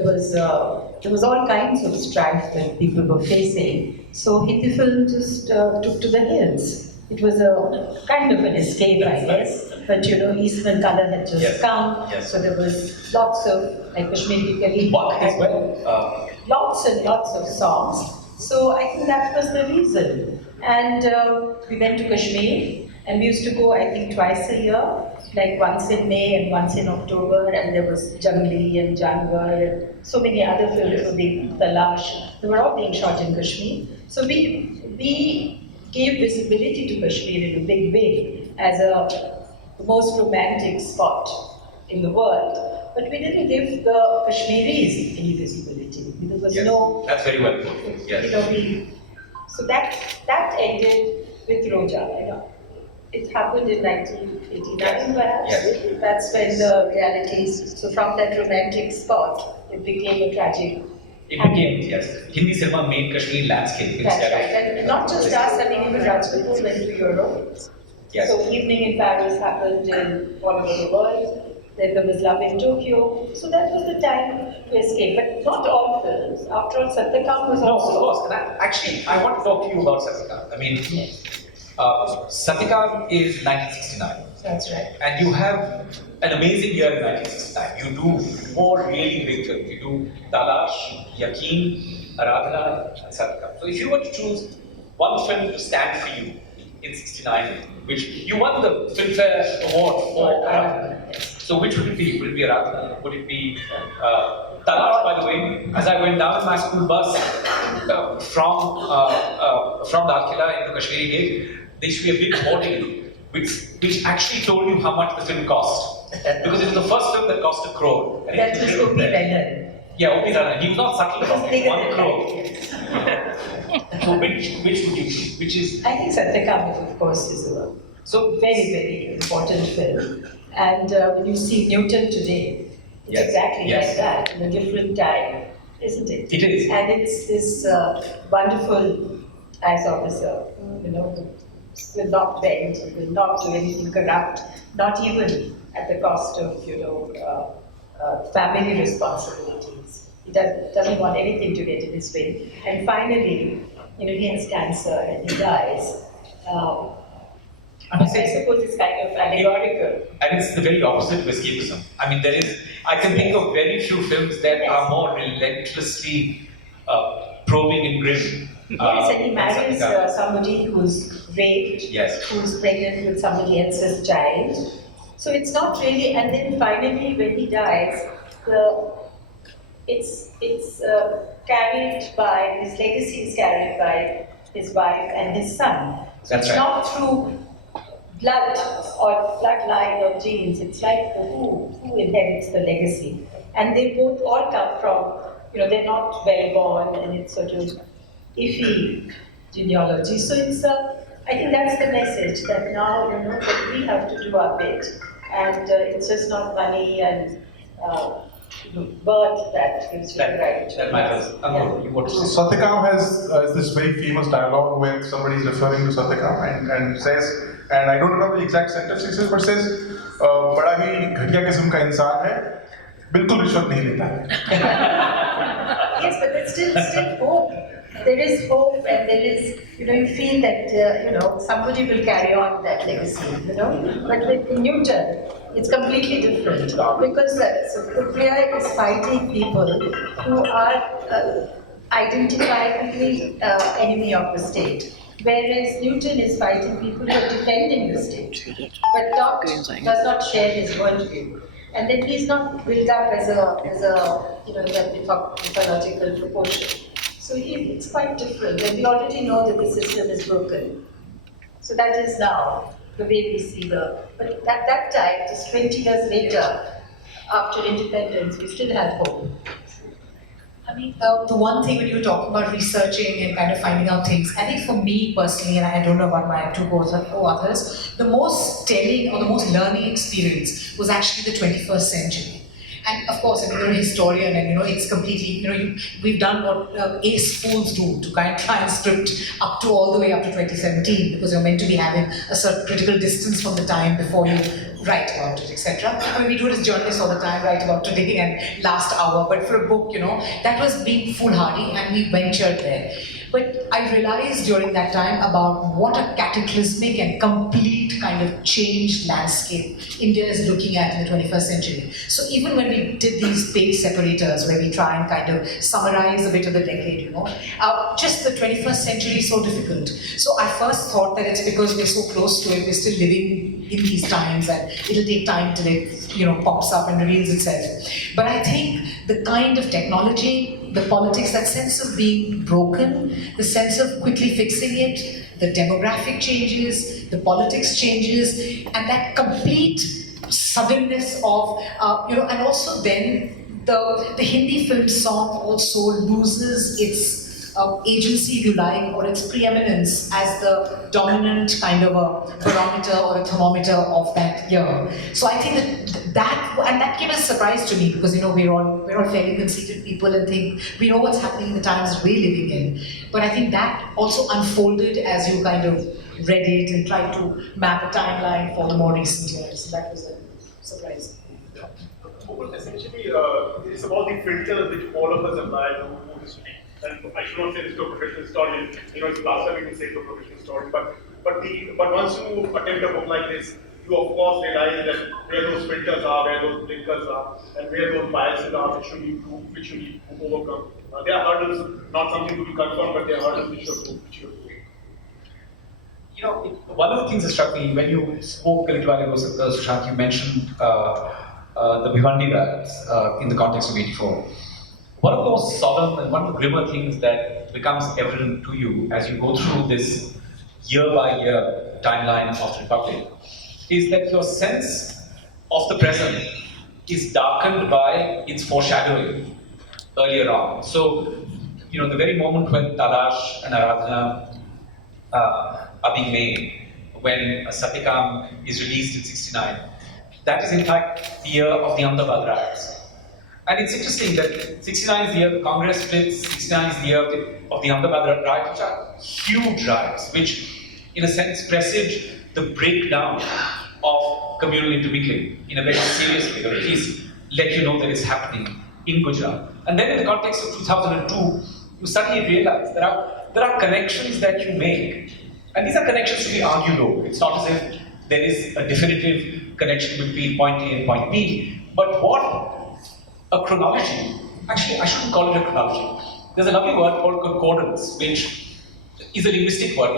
There was all kinds of strife that people were facing. So Hindi film just took to the hills. It was a kind of an escape, I guess. But Eastman color had just come. Yes. So there was lots of, like Kashmir Ki Kali, Marg as well. lots and lots of songs. So I think that was the reason. And we went to Kashmir, and we used to go, I think, twice a year, like once in May and once in October, and there was Jangli and Janwar and so many other films were being Talash. They were all being shot in Kashmir. So we gave visibility to Kashmir in a big way as the most romantic spot in the world. But we didn't give the Kashmiris any visibility. There was no... That's very well put. Yes. So that ended with Roja. It happened in 1989 perhaps. Yes. That's when the realities, so from that romantic spot, it became a tragic. It became, yes. Hindi cinema made Kashmir landscape That's instead right. of... And not just us, I mean, even Raj Kapoor went to Europe. Yes. So Evening in Paris happened in all over the world. Then there was Love in Tokyo. So that was the time to escape. But not all films. After all, Satyakam was No, also... of course. And I want to talk to you about Satyakam. I mean, Satyakam is 1969. That's right. And you have an amazing year in 1969. You do more really big films. You do Talash, Yaqeen, Aradhana, and Satyakam. So if you were to choose one film to stand for you in 69, which you won the Filmfare Award for Aradhana. So which would it be? Would it be Aradhana? Would it be Talat, by the way, as I went down in my school bus from Dal Killa into Kashmiri Gate, there used to be a big hoarding which actually told you how much the film cost. Because it was the first film that cost 1 crore. And That it was Opi Bennett. Yeah, Opi Bennett. He was not subtle about it. 1 crore. So which would you choose? Which is? I think Satyakam, of course, is a very, very important film. And when you see Newton today, it's exactly like that, in a different time, isn't it? It is. And it's this wonderful IAS officer, will not bend, will not do anything corrupt, not even at the cost of, family responsibilities. He doesn't want anything to get in his way. And finally, he has cancer and he dies. I suppose it's kind of allegorical. And it's the very opposite of escapism. I mean, I can think of very few films that are more relentlessly probing and grim. Yes, and he marries somebody who's raped, who's pregnant with somebody else's child. So it's not really, and then finally when he dies, it's carried by, his legacy is carried by his wife and his son. So it's not through blood or bloodline or genes, it's like who inherits the legacy. And they both all come from, they're not well born and it's sort of iffy genealogy. So it's I think that's the message, that now, that we have to do our bit. And it's just not money and birth that gives you the right to. That matters. Ankur, you want to say? Satyakam has this very famous dialogue where somebody is referring to Satyakam and says, and I don't remember the exact sentence he says, but says, बड़ा ही घटिया किस्म का इंसान है, बिल्कुल रिश्वत नहीं लेता है. Yes, but there's still hope. There is hope, and there is, you feel that, somebody will carry on that legacy, But with Newton, it's completely different because the player is fighting people who are identifiably enemy of the state. Whereas Newton is fighting people who are defending the state. But Doc does not share his worldview. And then he's not built up as a mythological proportion. So it's quite different. And we already know that the system is broken. So that is now the way we see but at that time, just 20 years later, after independence, we still had hope. I mean, the one thing when you were talking about researching and kind of finding out things, I think for me personally, and I don't know about my two co-authors, the most telling or the most learning experience was actually the 21st century. And of course, you're a historian and it's completely, we've done what ace fools do to kind of try and script all the way up to 2017 because you're meant to be having a certain critical distance from the time before you write about it, etc. I mean, we do it as journalists all the time, write about today and last hour, but for a book, that was being foolhardy and we ventured there. But I realized during that time about what a cataclysmic and complete kind of changed landscape India is looking at in the 21st century. So even when we did these page separators where we try and kind of summarize a bit of the decade, just the 21st century is so difficult. So I first thought that it's because we're so close to it, we're still living in these times and it'll take time till it pops up and reveals itself. But I think the kind of technology, the politics, that sense of being broken, the sense of quickly fixing it, the demographic changes, the politics changes, and that complete suddenness of, and also then the Hindi film song also loses its agency, if you like, or its preeminence as the dominant kind of a barometer or a thermometer of that year. So I think that came as a surprise to me because we're all fairly conceited people and think we know what's happening in the times that we're living in. But I think that also unfolded as you kind of read it and tried to map a timeline for the more recent years. So that was a surprise. Mukul, essentially, it's about the filter which all of us apply to history. And I should not say this to a professional historian, it's blasphemy to say to a professional historian, but once you attempt a book like this, you of course realize that where those filters are, where those blinkers are, and where those biases are which you need to overcome. There are hurdles, not something to be confirmed, but there are hurdles which you have to take. One of the things that struck me when you spoke a little while ago, Sushant, you mentioned the Bhivandi riots in the context of '84. one of the most solemn and one of the grimmer things that becomes evident to you as you go through this year-by-year timeline of the Republic is that your sense of the present is darkened by its foreshadowing earlier on. So, the very moment when Talash and Aradhana are being made, when Satyakam is released in 69, that is in fact the year of the Ahmedabad riots. And it's interesting that 69 is the year the Congress splits, 69 is the year of the Ahmedabad riots, which are huge riots, which in a sense presage the breakdown of communal intermingling in a very serious way, or at least let you know that it's happening in Gujarat. And then in the context of 2002, you suddenly realize there are connections that you make, and these are connections to be argued over. It's not as if there is a definitive connection between point A and point B, but what a chronology, actually I shouldn't call it a chronology. There's a lovely word called concordance, which is a linguistic word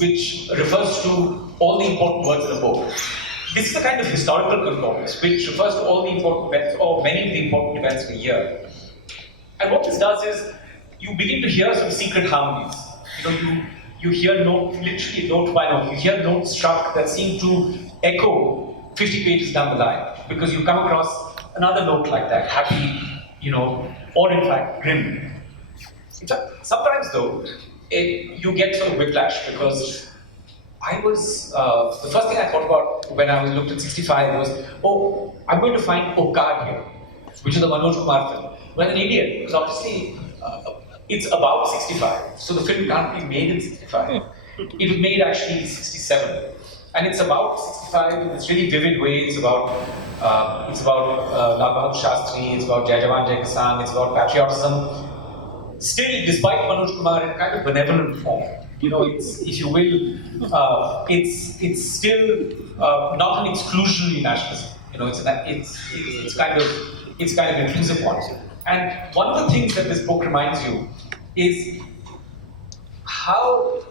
which refers to all the important words in a book. This is a kind of historical concordance which refers to all the important events or many of the important events in a year. And what this does is you begin to hear some secret harmonies. You hear literally note by note, you hear notes struck that seem to echo 50 pages down the line because you come across another note like that, happy, or in fact grim. Sometimes though, you get sort of whiplash because I was, the first thing I thought about when I was looked at 65 was, I'm going to find Okkar here, which is the Manoj Kumar film. Well, an idiot, because obviously it's about 65, so the film can't be made in 65. It was made actually in 67. And it's about 65 in this really vivid way. It's about Lal Bahadur Shastri, it's about Jai Jawan Jai Kisan, it's about patriotism. Still, despite Manoj Kumar in kind of benevolent form, it's, if you will, it's still not an exclusionary nationalism. It's kind of inclusive one. And one of the things that this book reminds you is how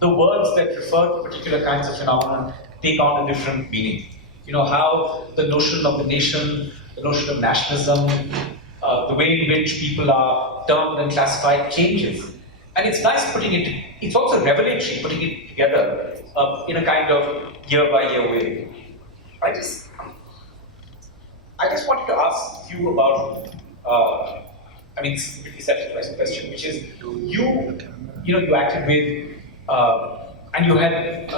the words that refer to particular kinds of phenomena take on a different meaning. How the notion of the nation, the notion of nationalism, the way in which people are termed and classified changes. And it's nice putting it, it's also revelatory putting it together in a kind of year-by-year way. I just wanted to ask you about, it's a pretty self-expressive question, which is, you acted with, and you had,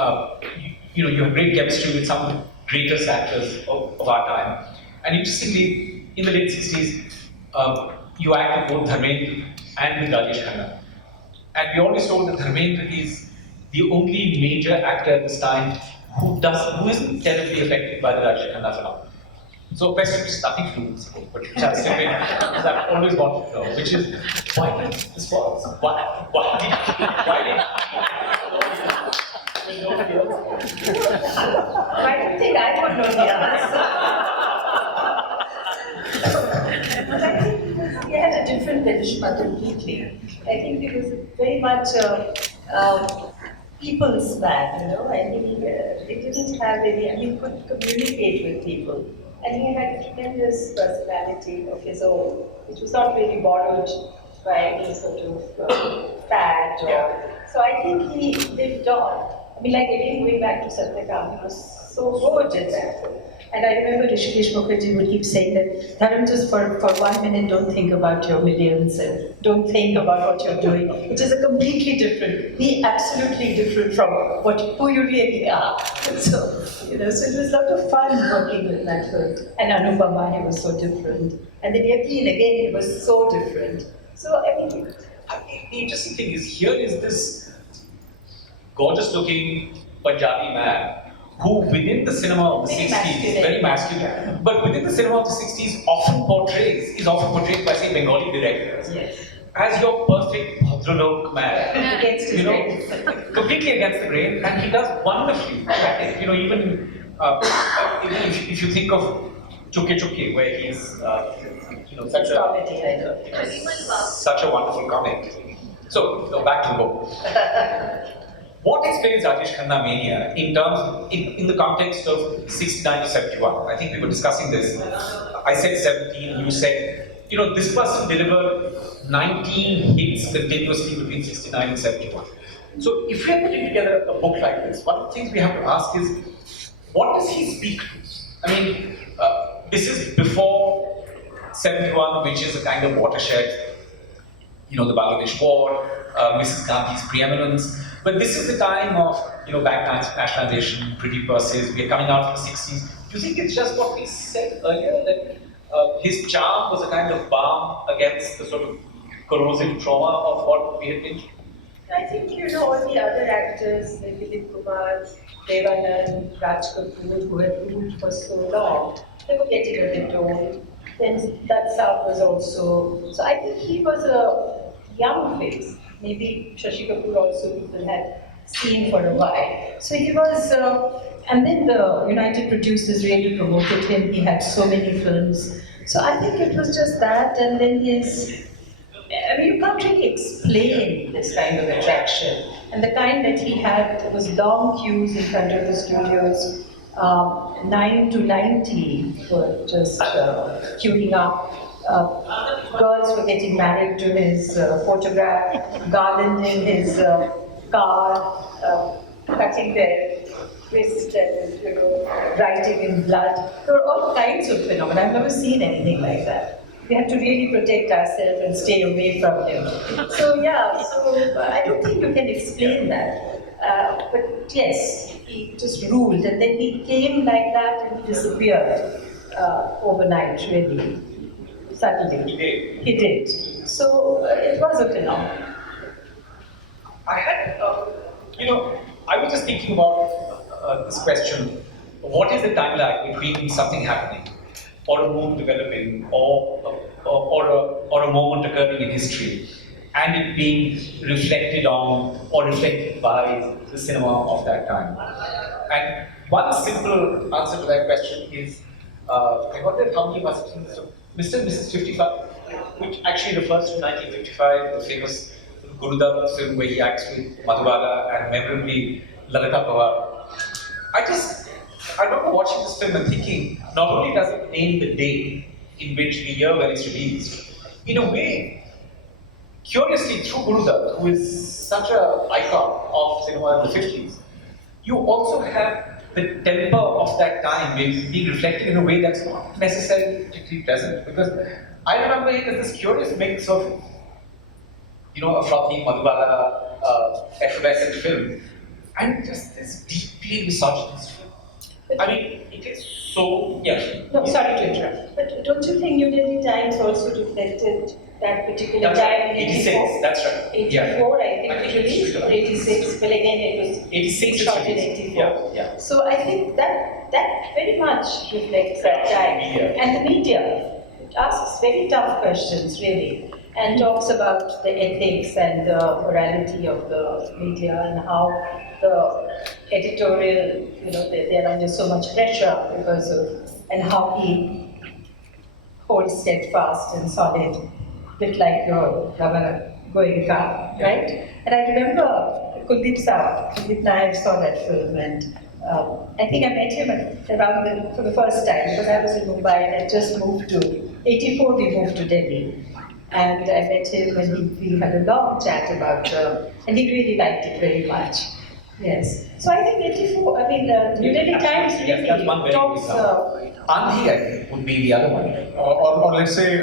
you had great chemistry with some of the greatest actors of our time. And interestingly, in the late 60s, you acted both Dharmendra and with Rajesh Khanna. And we always told that Dharmendra is the only major actor at this time who isn't terribly affected by the Rajesh Khanna phenomenon. So a question which is nothing to do with this book, but which I've simply, because I've always wanted to know, which is, why did this work? Why did nobody else? I don't think I would know the answer. But I think because he had a different Benishma completely. I think it was very much people's man, I think he didn't have he could communicate with people. And he had a tremendous personality of his own, which was not really borrowed by any sort of fad. So I think he lived on. Like again, going back to Satyakam, he was so good at that. And I remember Rishikesh Mukherjee would keep saying that, Dharam, just for 1 minute, don't think about your millions and don't think about what you're doing, which is a completely different, be absolutely different from who you really are. So, so it was a lot of fun working with that film. And Anupama, he was so different. And then again, it was so different. So, the interesting thing is, here is this gorgeous-looking Punjabi man who within the cinema of the 60s, very masculine, but within the cinema of the 60s is often portrayed by, say, Bengali directors as your perfect Bhadralok man. Completely against the grain, and he does wonderfully. Even if you think of Chukke Chukke, where he's such a wonderful comic. So, back to the book. What explains Rajesh Khanna mania in the context of 69 to 71? I think we were discussing this. I said 17, you said this person delivered 19 hits continuously between 69 and 71. So if we are putting together a book like this, one of the things we have to ask is, what does he speak to? I mean, this is before 71, which is a kind of watershed, the Bangladesh War, Mrs. Gandhi's preeminence. But this is the time of, bank nationalization, pretty purses. We are coming out of the 60s. Do you think it's just what we said earlier, that his charm was a kind of balm against the sort of corrosive trauma of what we had been through? I think, all the other actors, like Dilip Kumar, Devanand, Raj Kapoor, who had ruled for so long, they were getting a bit old. Then that South was also, so I think he was a young face. Maybe Shashi Kapoor also people had seen for a while. So he was, and then the United Producers really promoted him. He had so many films. So I think it was just that, and then you can't really explain this kind of attraction. And the kind that he had was long queues in front of the studios, 9 to 90 were just queuing up. Girls were getting married to his photograph, garlanding his car, cutting their wrist and writing in blood. There were all kinds of phenomena. I've never seen anything like that. We have to really protect ourselves and stay away from him. So I don't think you can explain that. But yes, he just ruled, and then he came like that and he disappeared overnight, really. Suddenly. He did. So it was a phenomenon. I had, I was just thinking about this question. What is the time lag between something happening, or a move developing, or a moment occurring in history, and it being reflected on or reflected by the cinema of that time? And one simple answer to that question is, I wonder how many must have seen Mr. and Mrs. 55, which actually refers to 1955, the famous Gurudutt film where he acts with Madhubala and memorably Lalita Pawar. I remember watching this film and thinking, not only does it name the day in which the year when it's released, in a way, curiously through Gurudutt, who is such an icon of cinema in the 50s, you also have the temper of that time being reflected in a way that's not necessarily particularly pleasant. Because I remember it as this curious mix of, a frothy Madhubala, effervescent film, and just this deeply misogynist film. I mean, it is so, yeah. No, sorry to interrupt. But don't you think New Delhi Times also reflected that particular That's time right. in 86, that's right. 84, Yeah. I think it released, or 86. Well, again, it was 86 shot in released. 84. Yeah. So I think that very much reflects that time. Media. And the media, it asks very tough questions, really, and talks about the ethics and the morality of the media and how the editorial, they're under so much pressure because of, and how he holds steadfast and solid, bit like your governor going down, right? And I remember Kuldeep Nair saw that film, and I think I met him for the first time because I was in Mumbai and I just moved to, 84 we moved to Delhi. And I met him and we had a long chat about, and he really liked it very much. Yes. So I think 84, New Delhi Times really that's one very talks. Andhi, I think, would be the other one. Or let's say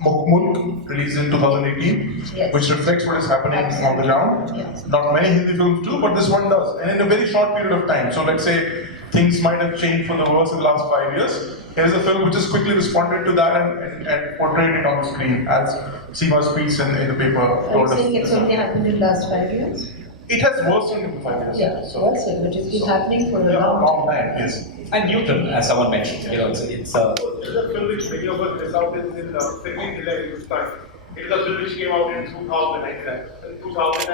Mulk, released in 2018, Yes. which reflects what is happening on the ground. Yes. Not many Hindi films do, but this one does, and in a very short period of time. So let's say things might have changed for the worse in the last 5 years. Here's a film which has quickly responded to that and portrayed it on the screen, as Seema speaks in the paper. Are you saying it's only happened in the last 5 years? It has worsened in 5 years. Yeah, So, but it's been happening for a yeah, long time. long time, yes. And Newton, as someone mentioned, it's There's a film which many of us miss out in Singh hilarious time. It is a film which came out in 2009.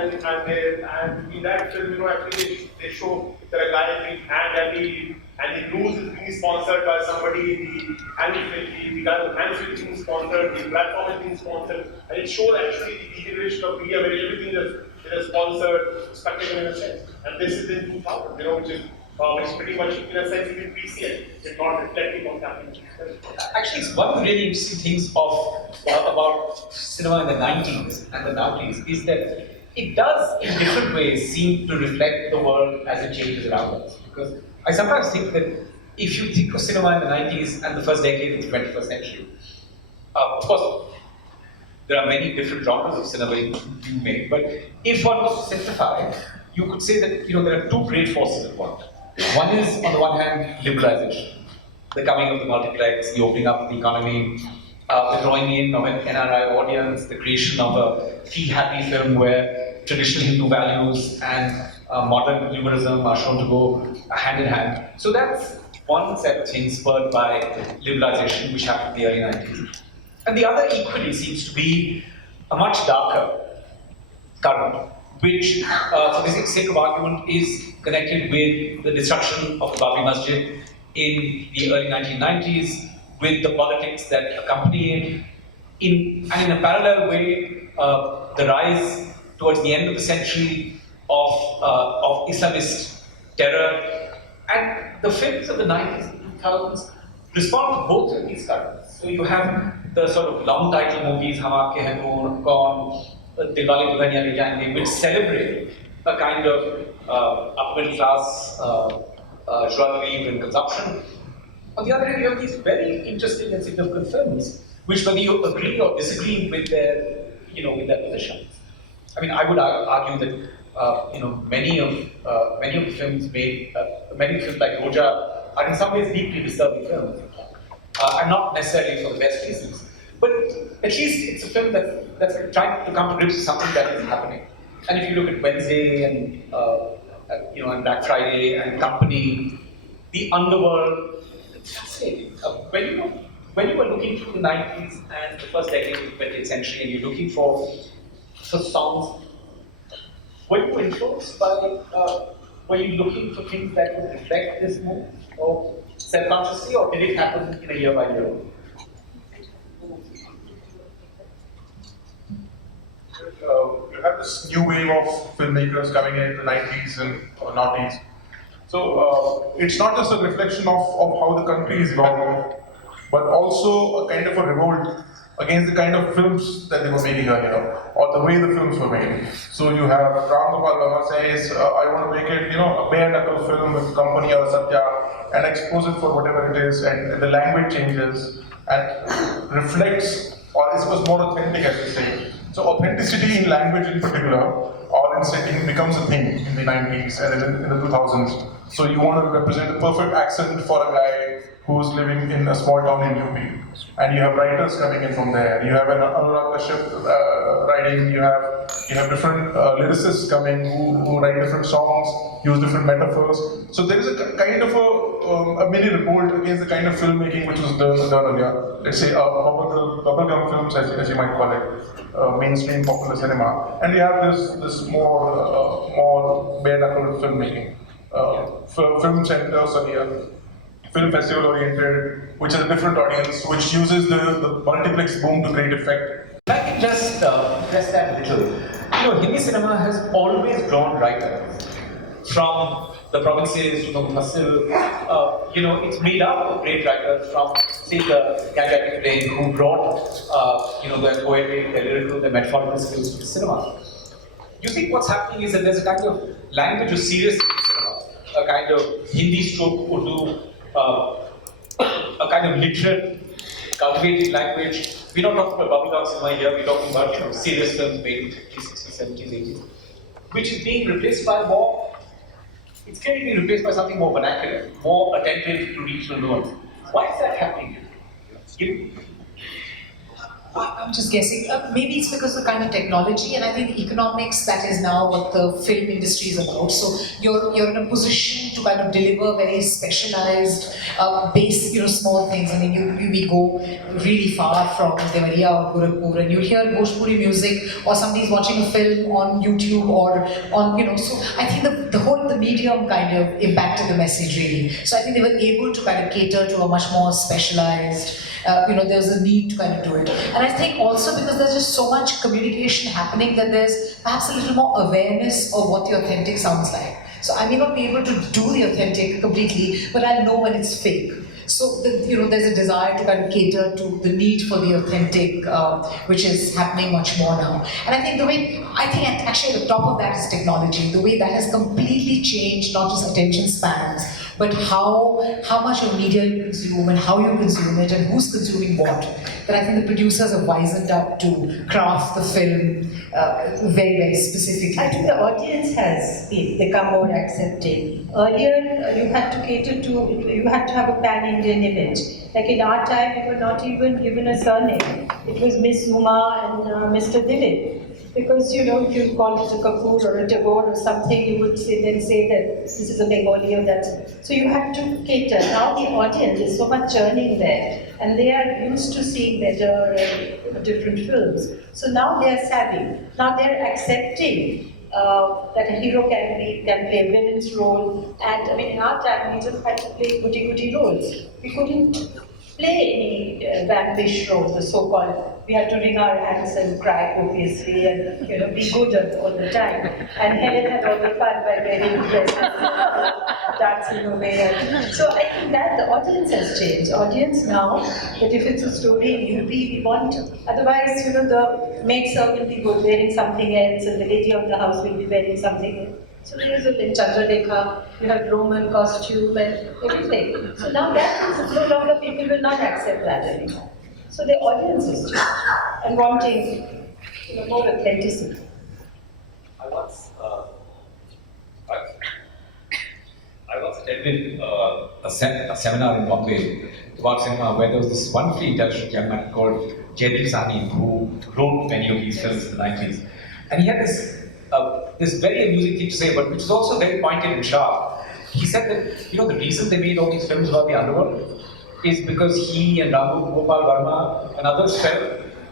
And in that film, actually they show that a guy is being hanged and the news is being sponsored by somebody, and the guy who hands is being sponsored, the platform is being sponsored, and it shows actually the degeneration of media where everything is sponsored, spectacle in a sense. And this is in 2000, which is It's pretty much, in a sense, even prescient. It's not reflecting what's happening. Actually, it's one of the really interesting things about cinema in the 90s and the 90s is that it does, in different ways, seem to reflect the world as it changes around us. Because I sometimes think that if you think of cinema in the 90s and the first decade of the 21st century, of course, there are many different genres of cinema you make, but if one was to simplify, you could say that there are two great forces at work. One is, on the one hand, liberalization, the coming of the multiplex, the opening up of the economy, the drawing in of an NRI audience, the creation of a feel-happy film where traditional Hindu values and modern consumerism are shown to go hand in hand. So that's one set of things spurred by liberalization, which happened in the early 90s. And the other equally seems to be a much darker current, which, for the sake of argument, is connected with the destruction of the Babi Masjid in the early 1990s, with the politics that accompany it, and in a parallel way, the rise towards the end of the century of Islamist terror, and the films of the 90s and 2000s respond to both of these currents. So you have the sort of long title movies, Hum Aapke Hain Noor, Kaun, Dilwale Dulhaniya Le Jayenge, which celebrate a kind of upper middle class joie de vivre and consumption. On the other hand, you have these very interesting and significant films, which whether you agree or disagree with their, with their positions. I mean, I would argue that many of the films made, many films like Roja are in some ways deeply disturbing films, and not necessarily for the best reasons. But at least it's a film that's trying to come to grips with something that is happening. And if you look at Wednesday and Black Friday and Company, the underworld, it's fascinating. When you were looking through the 90s and the first decade of the 20th century, and you're looking for songs, were you influenced by? Were you looking for things that would reflect this mood, or self-consciously, or did it happen in a year by year? You have this new wave of filmmakers coming in the 90s and noughties. So it's not just a reflection of how the country is evolving, but also a kind of a revolt against the kind of films that they were making earlier, or the way the films were made. So you have Ram Gopal Verma says, I want to make it, a bare-knuckle film with Company or Satya, and expose it for whatever it is, and the language changes and reflects, or is more authentic, as we say. So authenticity in language in particular, or in setting, becomes a thing in the 90s and in the 2000s. So you want to represent a perfect accent for a guy who's living in a small town in UP. And you have writers coming in from there. You have an Anurag Kashyap writing, you have different lyricists coming who write different songs, use different metaphors. So there is a kind of a mini revolt against the kind of filmmaking which was done earlier. Let's say bubblegum films, as you might call it, mainstream popular cinema. And you have this more bare-knuckle filmmaking. Film centers are here. Film festival oriented, which is a different audience, which uses the multiplex boom to great effect. If I can just press that a little, Hindi cinema has always drawn writers from the provinces to the Mufassal. It's made up of great writers from, say, the Gangatic Plain, who brought, their poetic, their lyrical, their metaphorical skills to the cinema. You think what's happening is that there's a kind of language of seriousness in cinema, a kind of Hindi stroke Urdu, a kind of literate, cultivated language. We're not talking about bubblegum cinema here, we're talking about serious films made in the 50s, 60s, 70s, 80s, which is being replaced by it's clearly being replaced by something more vernacular, more attentive to regional nuance. Why is that happening? I'm just guessing. Maybe it's because of the kind of technology, and I think the economics that is now what the film industry is about. So you're in a position to kind of deliver very specialized, small things. I mean, we go really far from Devariya or Gorakhpur, and you hear Bhojpuri music, or somebody's watching a film on YouTube or on, So I think the medium kind of impacted the message really. So I think they were able to kind of cater to a much more specialized. There was a need to kind of do it. And I think also because there's just so much communication happening that there's perhaps a little more awareness of what the authentic sounds like. So I may not be able to do the authentic completely, but I'll know when it's fake. So there's a desire to kind of cater to the need for the authentic, which is happening much more now. And I think actually at the top of that is technology. The way that has completely changed not just attention spans, but how much of media you consume and how you consume it and who's consuming what. But I think the producers have wisened up to craft the film very, very specifically. I think the audience has become more accepting. Earlier, you had to have a pan-Indian image. Like in our time, we were not even given a surname. It was Miss Uma and Mr. Dilip. Because, if you called it a Kapoor or a Tagore or something, you would say that this is a Bengali or that. So you had to cater. Now the audience is so much churning there, and they are used to seeing better and different films. So now they are savvy. Now they are accepting that a hero can play a villain's role. And I mean, in our time, we just had to play goody roles. We couldn't play any vampish role, the so-called. We had to wring our hands and cry copiously and be good all the time. And Helen had all the fun by wearing dresses, dancing away. So I think that the audience has changed. Audience now, that if it's a story in UP, we want. Otherwise, the maid servant will be good wearing something else, and the lady of the house will be wearing something else. So there is a Chandradekha, you have Roman costume and everything. So now that is no longer, people will not accept that anymore. So the audience is changed and wanting more authenticity. I once attended a seminar in Bombay about cinema where there was this wonderfully intelligent young man called Jaydeep Sahni who wrote many of these films in the 90s. And he had this very amusing thing to say, but which is also very pointed and sharp. He said that, the reason they made all these films about the underworld is because he and Ramu Gopal Verma and others felt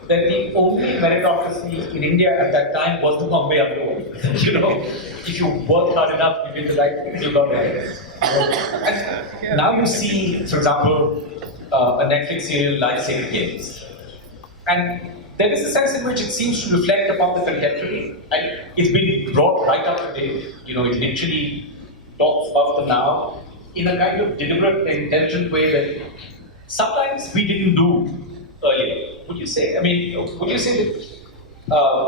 that the only meritocracy in India at that time was the Bombay underworld. If you worked hard enough, you did the right things, you got there. And now you see, for example, a Netflix serial like Sacred Games. And there is a sense in which it seems to reflect upon the contemporary, and it's been brought right up to date. It literally talks about the now in a kind of deliberate and intelligent way that sometimes we didn't do earlier. Would you say? Would you say that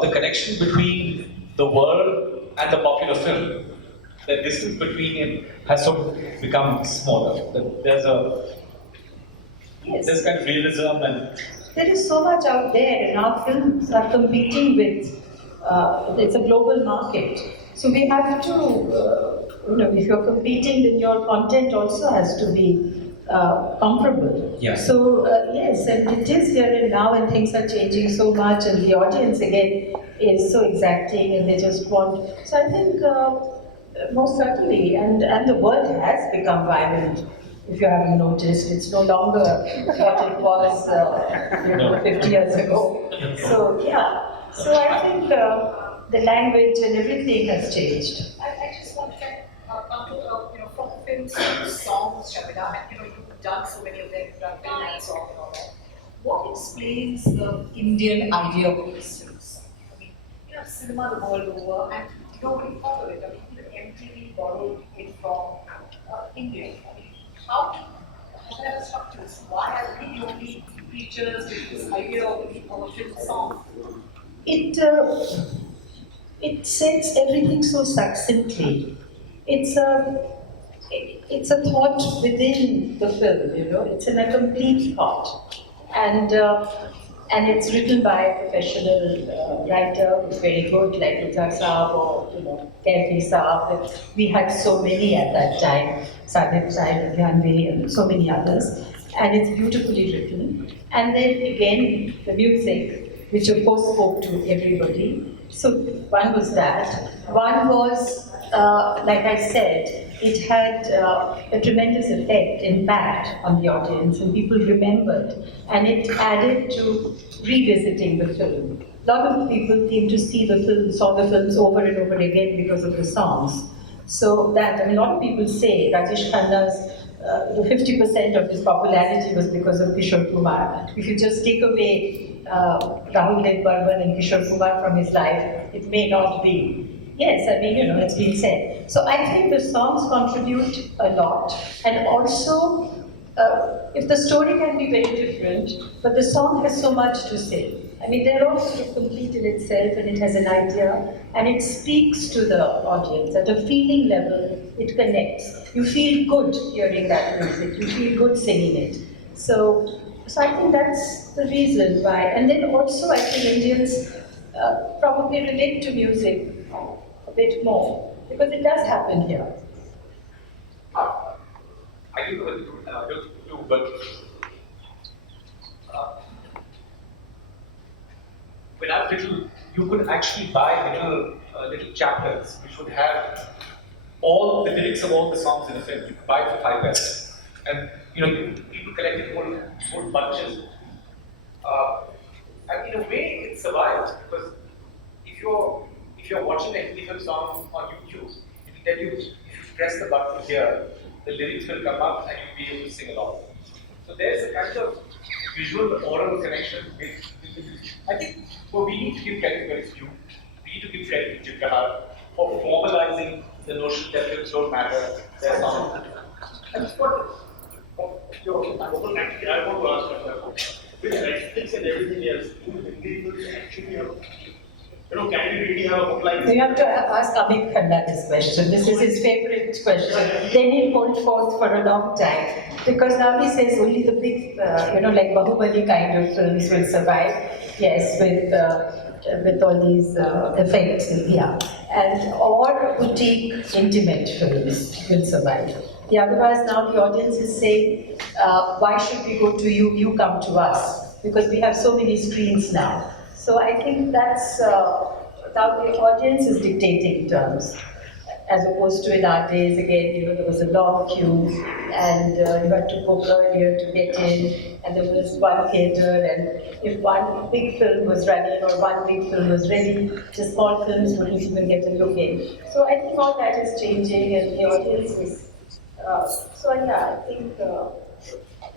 the connection between the world and the popular film, the distance between it has sort of become smaller? That there's kind of realism and. There is so much out there, and our films are competing with, it's a global market. So we have to, if you're competing, then your content also has to be comparable. Yeah. So, yes, and it is here and now, and things are changing so much, and the audience, again, is so exacting, and they just want. So I think, most certainly, and the world has become violent. If you haven't noticed, it's no longer what it was 50 years ago. So yeah, so I think the language and everything has changed. I just want to come to from films to songs, Sharmila, and you've done so many of them, you've done film and song and all that. What explains the Indian idea of these films? Cinema the world over, and nobody thought of it. Even MTV borrowed it from India. How have the structures? Why are we the only creatures with this idea of a film song? It says everything so succinctly. It's a thought within the film, It's in a complete thought, and it's written by a professional writer who's very good, like Rudra Saab or Kafi Saab. We had so many at that time, Sadip Saib, Gyanvi, and so many others, and it's beautifully written. And then again, the music, which of course spoke to everybody. So one was that. One was, like I said, it had a tremendous impact on the audience, and people remembered, and it added to revisiting the film. A lot of people came to see the film, saw the films over and over again because of the songs. So that, a lot of people say Rajesh Khanna's 50% of his popularity was because of Kishore Kumar. If you just take away Rahul Dev Burman and Kishore Kumar from his life, it may not be Yes, I mean, it's been said. So I think the songs contribute a lot, and also, if the story can be very different, but the song has so much to say. I mean, they're all sort of complete in itself, and it has an idea, and it speaks to the audience. At a feeling level, it connects. You feel good hearing that music. You feel good singing it. So I think that's the reason why. And then also, I think Indians probably relate to music a bit more, because it does happen here. I do too, but when I was little, you could actually buy little chapters which would have all the lyrics of all the songs in the film. You could buy it for 5 paise, and people collected whole bunches. And in a way, it survived, because if you're watching a Hindi film song on YouTube, it will tell you if you press the button here, the lyrics will come up and you'll be able to sing along. So there's a kind of visual oral connection with the music. I think we need to give credit where it's due. We need to give credit to Jagahar for formalizing the notion that films don't matter. They're not. And what I want to ask with Netflix and everything else, do Hindi films actually have, can you really have a book like this? You have to ask Amit Khanna this question. This is his favorite question. Then he'll hold forth for a long time. Because now he says only the big, like Bahubali kind of films will survive. Yes, with all these effects, yeah. And or boutique, intimate films will survive. Yeah, otherwise now the audience is saying, why should we go to you? You come to us. Because we have so many screens now. So I think that's now the audience is dictating terms, as opposed to in our days, again, there was a long queue, and you had to book earlier to get in, and there was one theatre, and if one big film was running or one big film was ready, the small films wouldn't even get a look in. So I think all that is changing, and the audience is, I think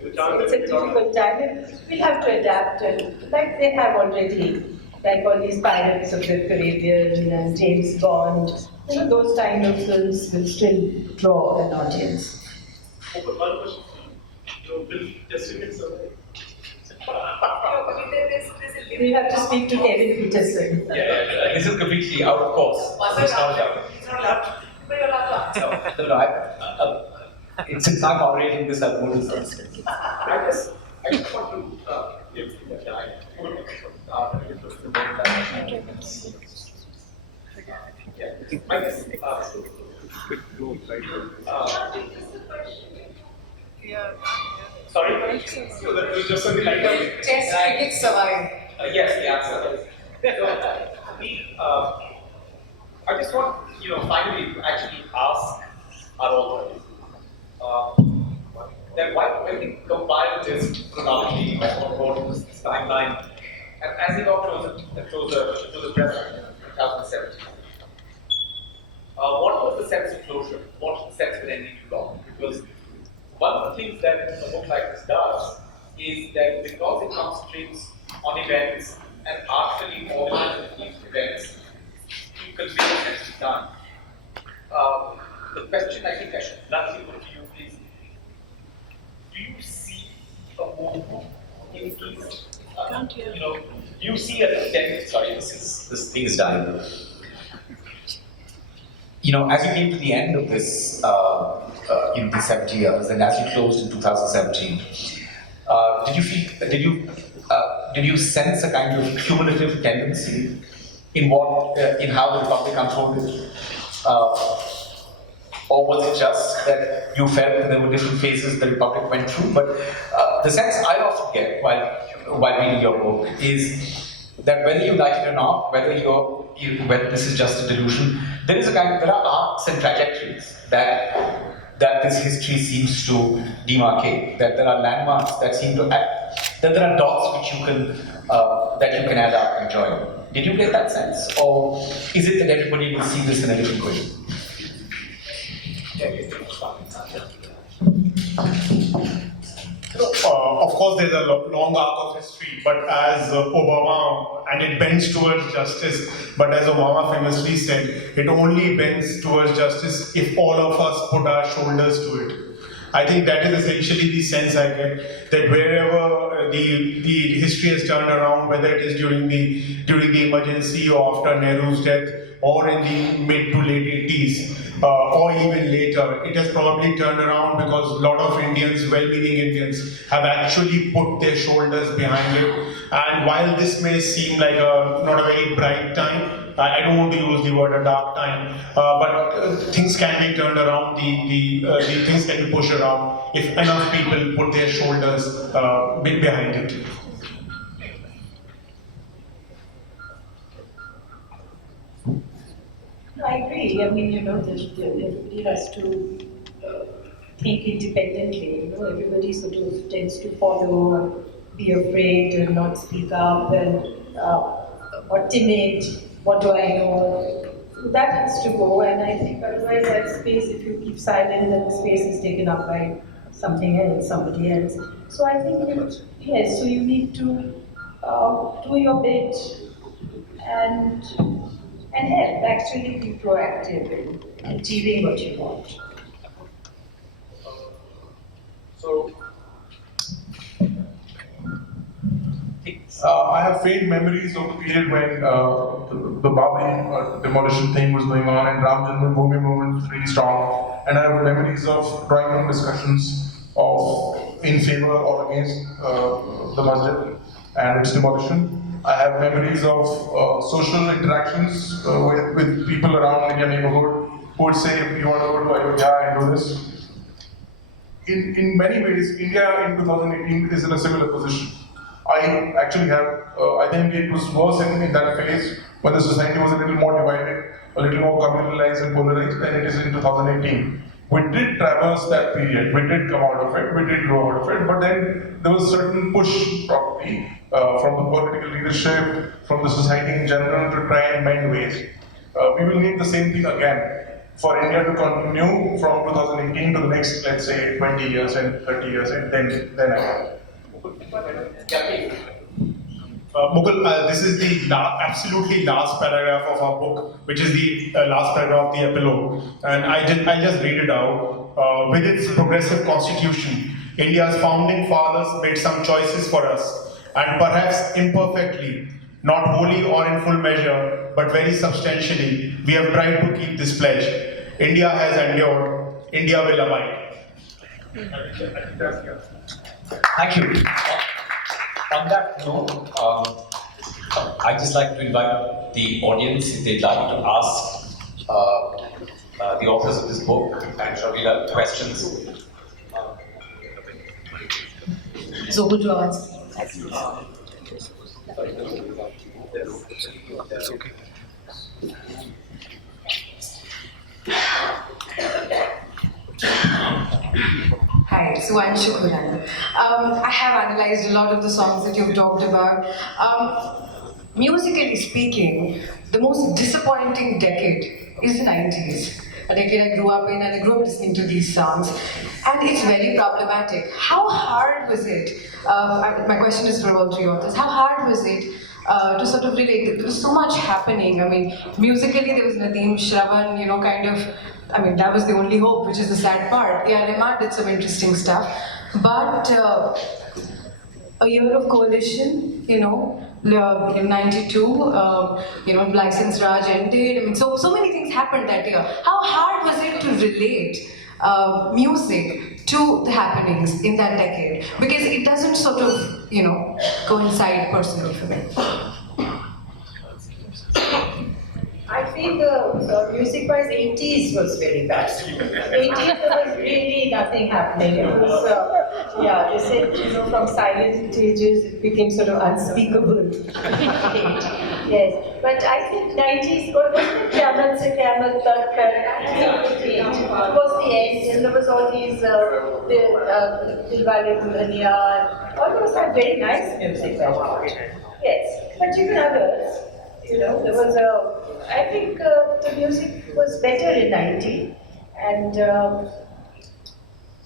it's a difficult time, and we'll have to adapt, and like they have already, like all these Pirates of the Caribbean and James Bond, those kind of films will still draw an audience. But one question, will Testament survive? We have to speak to Kevin Peterson. Yeah, this is completely out of course. It's not allowed. Since I'm moderating this, I'll move to I just want to give sorry? So that was just something like that. Test cricket survive. Yes, the answer. So, I just want, finally to actually ask our authors that when we compiled this chronology of this timeline, and as it got closer to the present, 2017, what was the sense of closure? What was the sense of an ending to long? Because one of the things that a book like this does is that because it concentrates on events and artfully organizes these events, you convey a sense of time. The question I think I should bluntly put to you, please: do you see a movement in these? Do you see a tendency? Sorry, this thing is dying. As you came to the end of this, the 70 years, and as you closed in 2017, did you sense a kind of cumulative tendency in how the Republic unfolded? Or was it just that you felt that there were different phases the Republic went through? But the sense I often get while reading your book is that whether you like it or not, whether this is just a delusion, there are arcs and trajectories that this history seems to demarcate. That there are landmarks that seem to act. That there are dots which you can add up and join. Did you get that sense, or is it that everybody will see this in a different way? Of course, there's a long arc of history, but as Obama, and it bends towards justice, but as Obama famously said, it only bends towards justice if all of us put our shoulders to it. I think that is essentially the sense I get, that wherever the history has turned around, whether it is during the emergency or after Nehru's death, or in the mid to late 80s, or even later, it has probably turned around because a lot of Indians, well-meaning Indians, have actually put their shoulders behind it. And while this may seem like not a very bright time, I don't want to use the word a dark time, but things can be turned around, the things can be pushed around if enough people put their shoulders behind it. I agree. I mean, everybody has to think independently. Everybody sort of tends to follow or be afraid and not speak up and or timid. What do I know? So that has to go, and I think otherwise that space, if you keep silent, then the space is taken up by something else, somebody else. So I think, yes, so you need to do your bit and help, actually be proactive in achieving what you want. So, I have faint memories of the period when the Babri demolition thing was going on and Ram Janmabhoomi movement was really strong. And I have memories of drawing room discussions in favor or against the masjid and its demolition. I have memories of social interactions with people around in your neighborhood who would say, if you want to go to Ayodhya and do this. In many ways, India in 2018 is in a similar position. I actually have, I think it was worse in that phase when the society was a little more divided, a little more communalized and polarized than it is in 2018. We did traverse that period, we did come out of it, we did grow out of it, but then there was a certain push probably from the political leadership, from the society in general to try and mend ways. We will need the same thing again for India to continue from 2018 to the next, let's say, 20 years and 30 years and then again. Mukul, this is the absolutely last paragraph of our book, which is the last paragraph of the epilogue. And I just read it out. With its progressive constitution, India's founding fathers made some choices for us, and perhaps imperfectly, not wholly or in full measure, but very substantially, we have tried to keep this pledge. India has endured, India will abide. Thank you. On that note, I'd just like to invite the audience, if they'd like to ask the authors of this book and Sharmila questions. Zobul to ask. Hi, so I'm Shukuran. I have analyzed a lot of the songs that you've talked about. Musically speaking, the most disappointing decade is the 90s. A decade I grew up in, and I grew up listening to these songs. And it's very problematic. How hard was it? My question is for all three authors. How hard was it to sort of relate? There was so much happening. I mean, musically there was Nadeem Shravan, kind of. I mean, that was the only hope, which is the sad part. Yeah, Rahman did some interesting stuff. But a year of coalition, in 92, License Raj ended. I mean, so many things happened that year. How hard was it to relate music to the happenings in that decade? Because it doesn't sort of, coincide personally for me. I feel the music-wise 80s was very bad. 80s there was really nothing happening. It was, they said, from silent stages it became sort of unspeakable. Yes, but I think 90s, wasn't it Qiyamah se Qiyamah tak, it was the end, and there was all these Dilwale Dulhaniya, all those had very nice music. Yes, but even others. There was I think the music was better in 90, and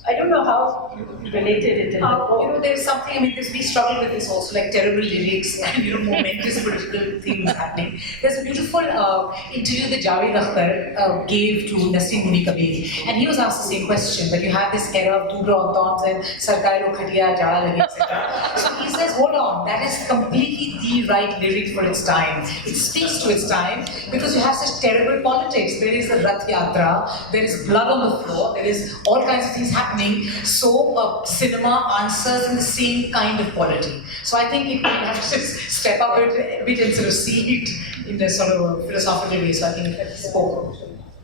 I don't know how related it is. You know, there's something, I mean, we struggle with this also, like terrible lyrics and, you know, momentous political things happening. There's a beautiful interview that Javed Akhtar gave to Nasim Muni Kabir, and he was asked the same question, that you have this era of Dubra Ontons and Sarkar Lo Khatiya, Jala Lagi, etc. So he says, hold on, that is completely the right lyric for its time. It speaks to its time because you have such terrible politics. There is the Rath Yatra, there is blood on the floor, there is all kinds of things happening. So cinema answers in the same kind of quality. So I think it will have to just step up a bit and sort of see it in a sort of philosophical way. So I think it spoke.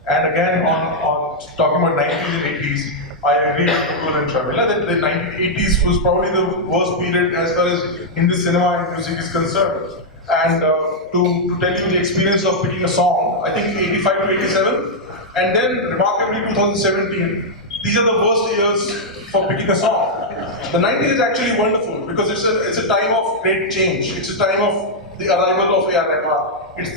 And again, on talking about 90s and 80s, I agree with Mukul and Sharmila that the 1980s was probably the worst period as far as Hindi cinema and music is concerned. And to tell you the experience of picking a song, I think 85 to 87, and then remarkably 2017, these are the worst years for picking a song. The 90s is actually wonderful because it's a time of great change. It's a time of the arrival of A.R. Rahman. It's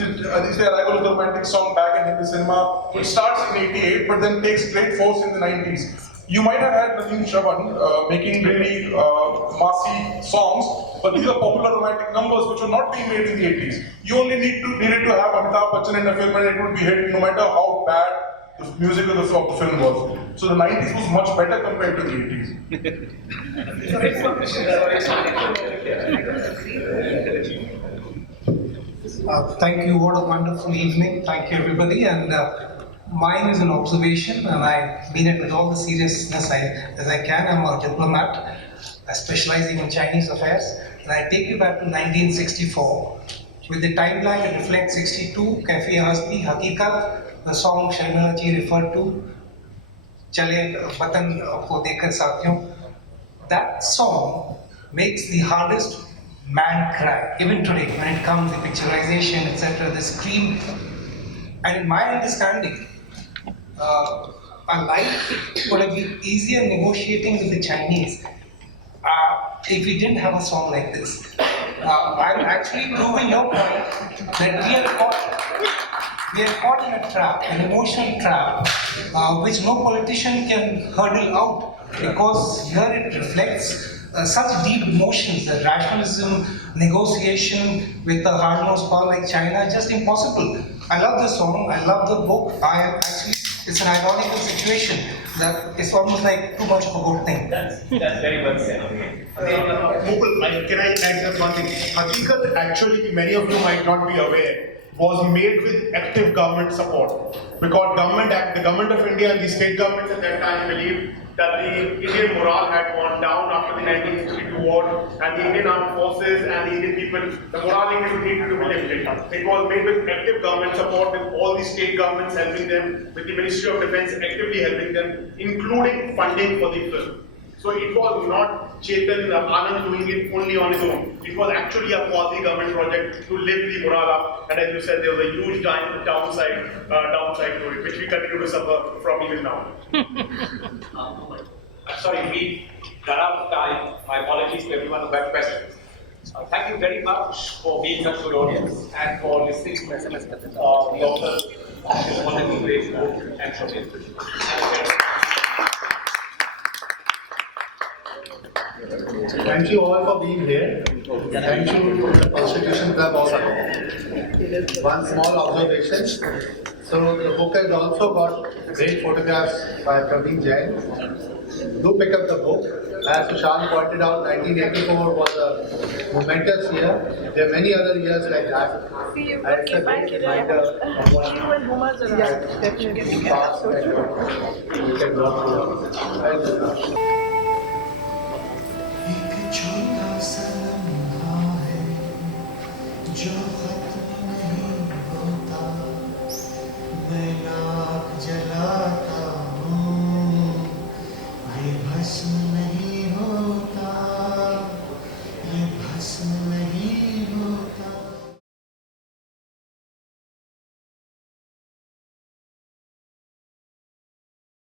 the arrival of the romantic song back in Hindi cinema, which starts in 88 but then takes great force in the 90s. You might have had Nadeem Shravan making really massy songs, but these are popular romantic numbers which were not being made in the 80s. You only needed to have Amitabh Bachchan in a film and it would be hit no matter how bad the music of the film was. So the 90s was much better compared to the 80s. Thank you, what a wonderful evening. Thank you everybody. And mine is an observation and I mean it with all the seriousness as I can. I'm a diplomat, specializing in Chinese affairs. And I take you back to 1964. With the timeline, it reflects 62, Cafe Hasti, Hakikat, the song Sharmila ji referred to, Chale Watan Ko Dekhar Sathiyon. That song makes the hardest man cry, even today, when it comes to picturization, etc., the scream. And in my understanding, our life would have been easier negotiating with the Chinese if we didn't have a song like this. I'm actually proving your point that we are caught in a trap, an emotional trap, which no politician can hurdle out, because here it reflects such deep emotions that rationalism, negotiation with a hard-nosed power like China is just impossible. I love the song, I love the book. It's an ironical situation that it's almost like too much of a good thing. That's very well said. Mukul, can I add just one thing? Hakikat, actually, many of you might not be aware, was made with active government support. Because the government of India and the state governments at that time believed that the Indian morale had gone down after the 1962 war, and the Indian armed forces and the Indian people, the morale in India needed to be lifted. It was made with active government support, with all the state governments helping them, with the Ministry of Defence actively helping them, including funding for the film. So it was not Chetan Anand doing it only on his own. It was actually a quasi-government project to lift the morale up. And as you said, there was a huge downside to it, which we continue to suffer from even now. Sorry, we ran out of time. My apologies to everyone who had questions. Thank you very much for being such a good audience and for listening to the author of this wonderful great book and showcase. Thank you all for being here. Thank you to the Constitution Club also. One small observation. So the book has also got great photographs by Praveen Jain. Do pick up the book. As Sushant pointed out, 1984 was a momentous year. There are many other years like that. And it's a great reminder of what past and we can learn from. Thank you. एक छोटा सा लम्हा है जो खत्म नहीं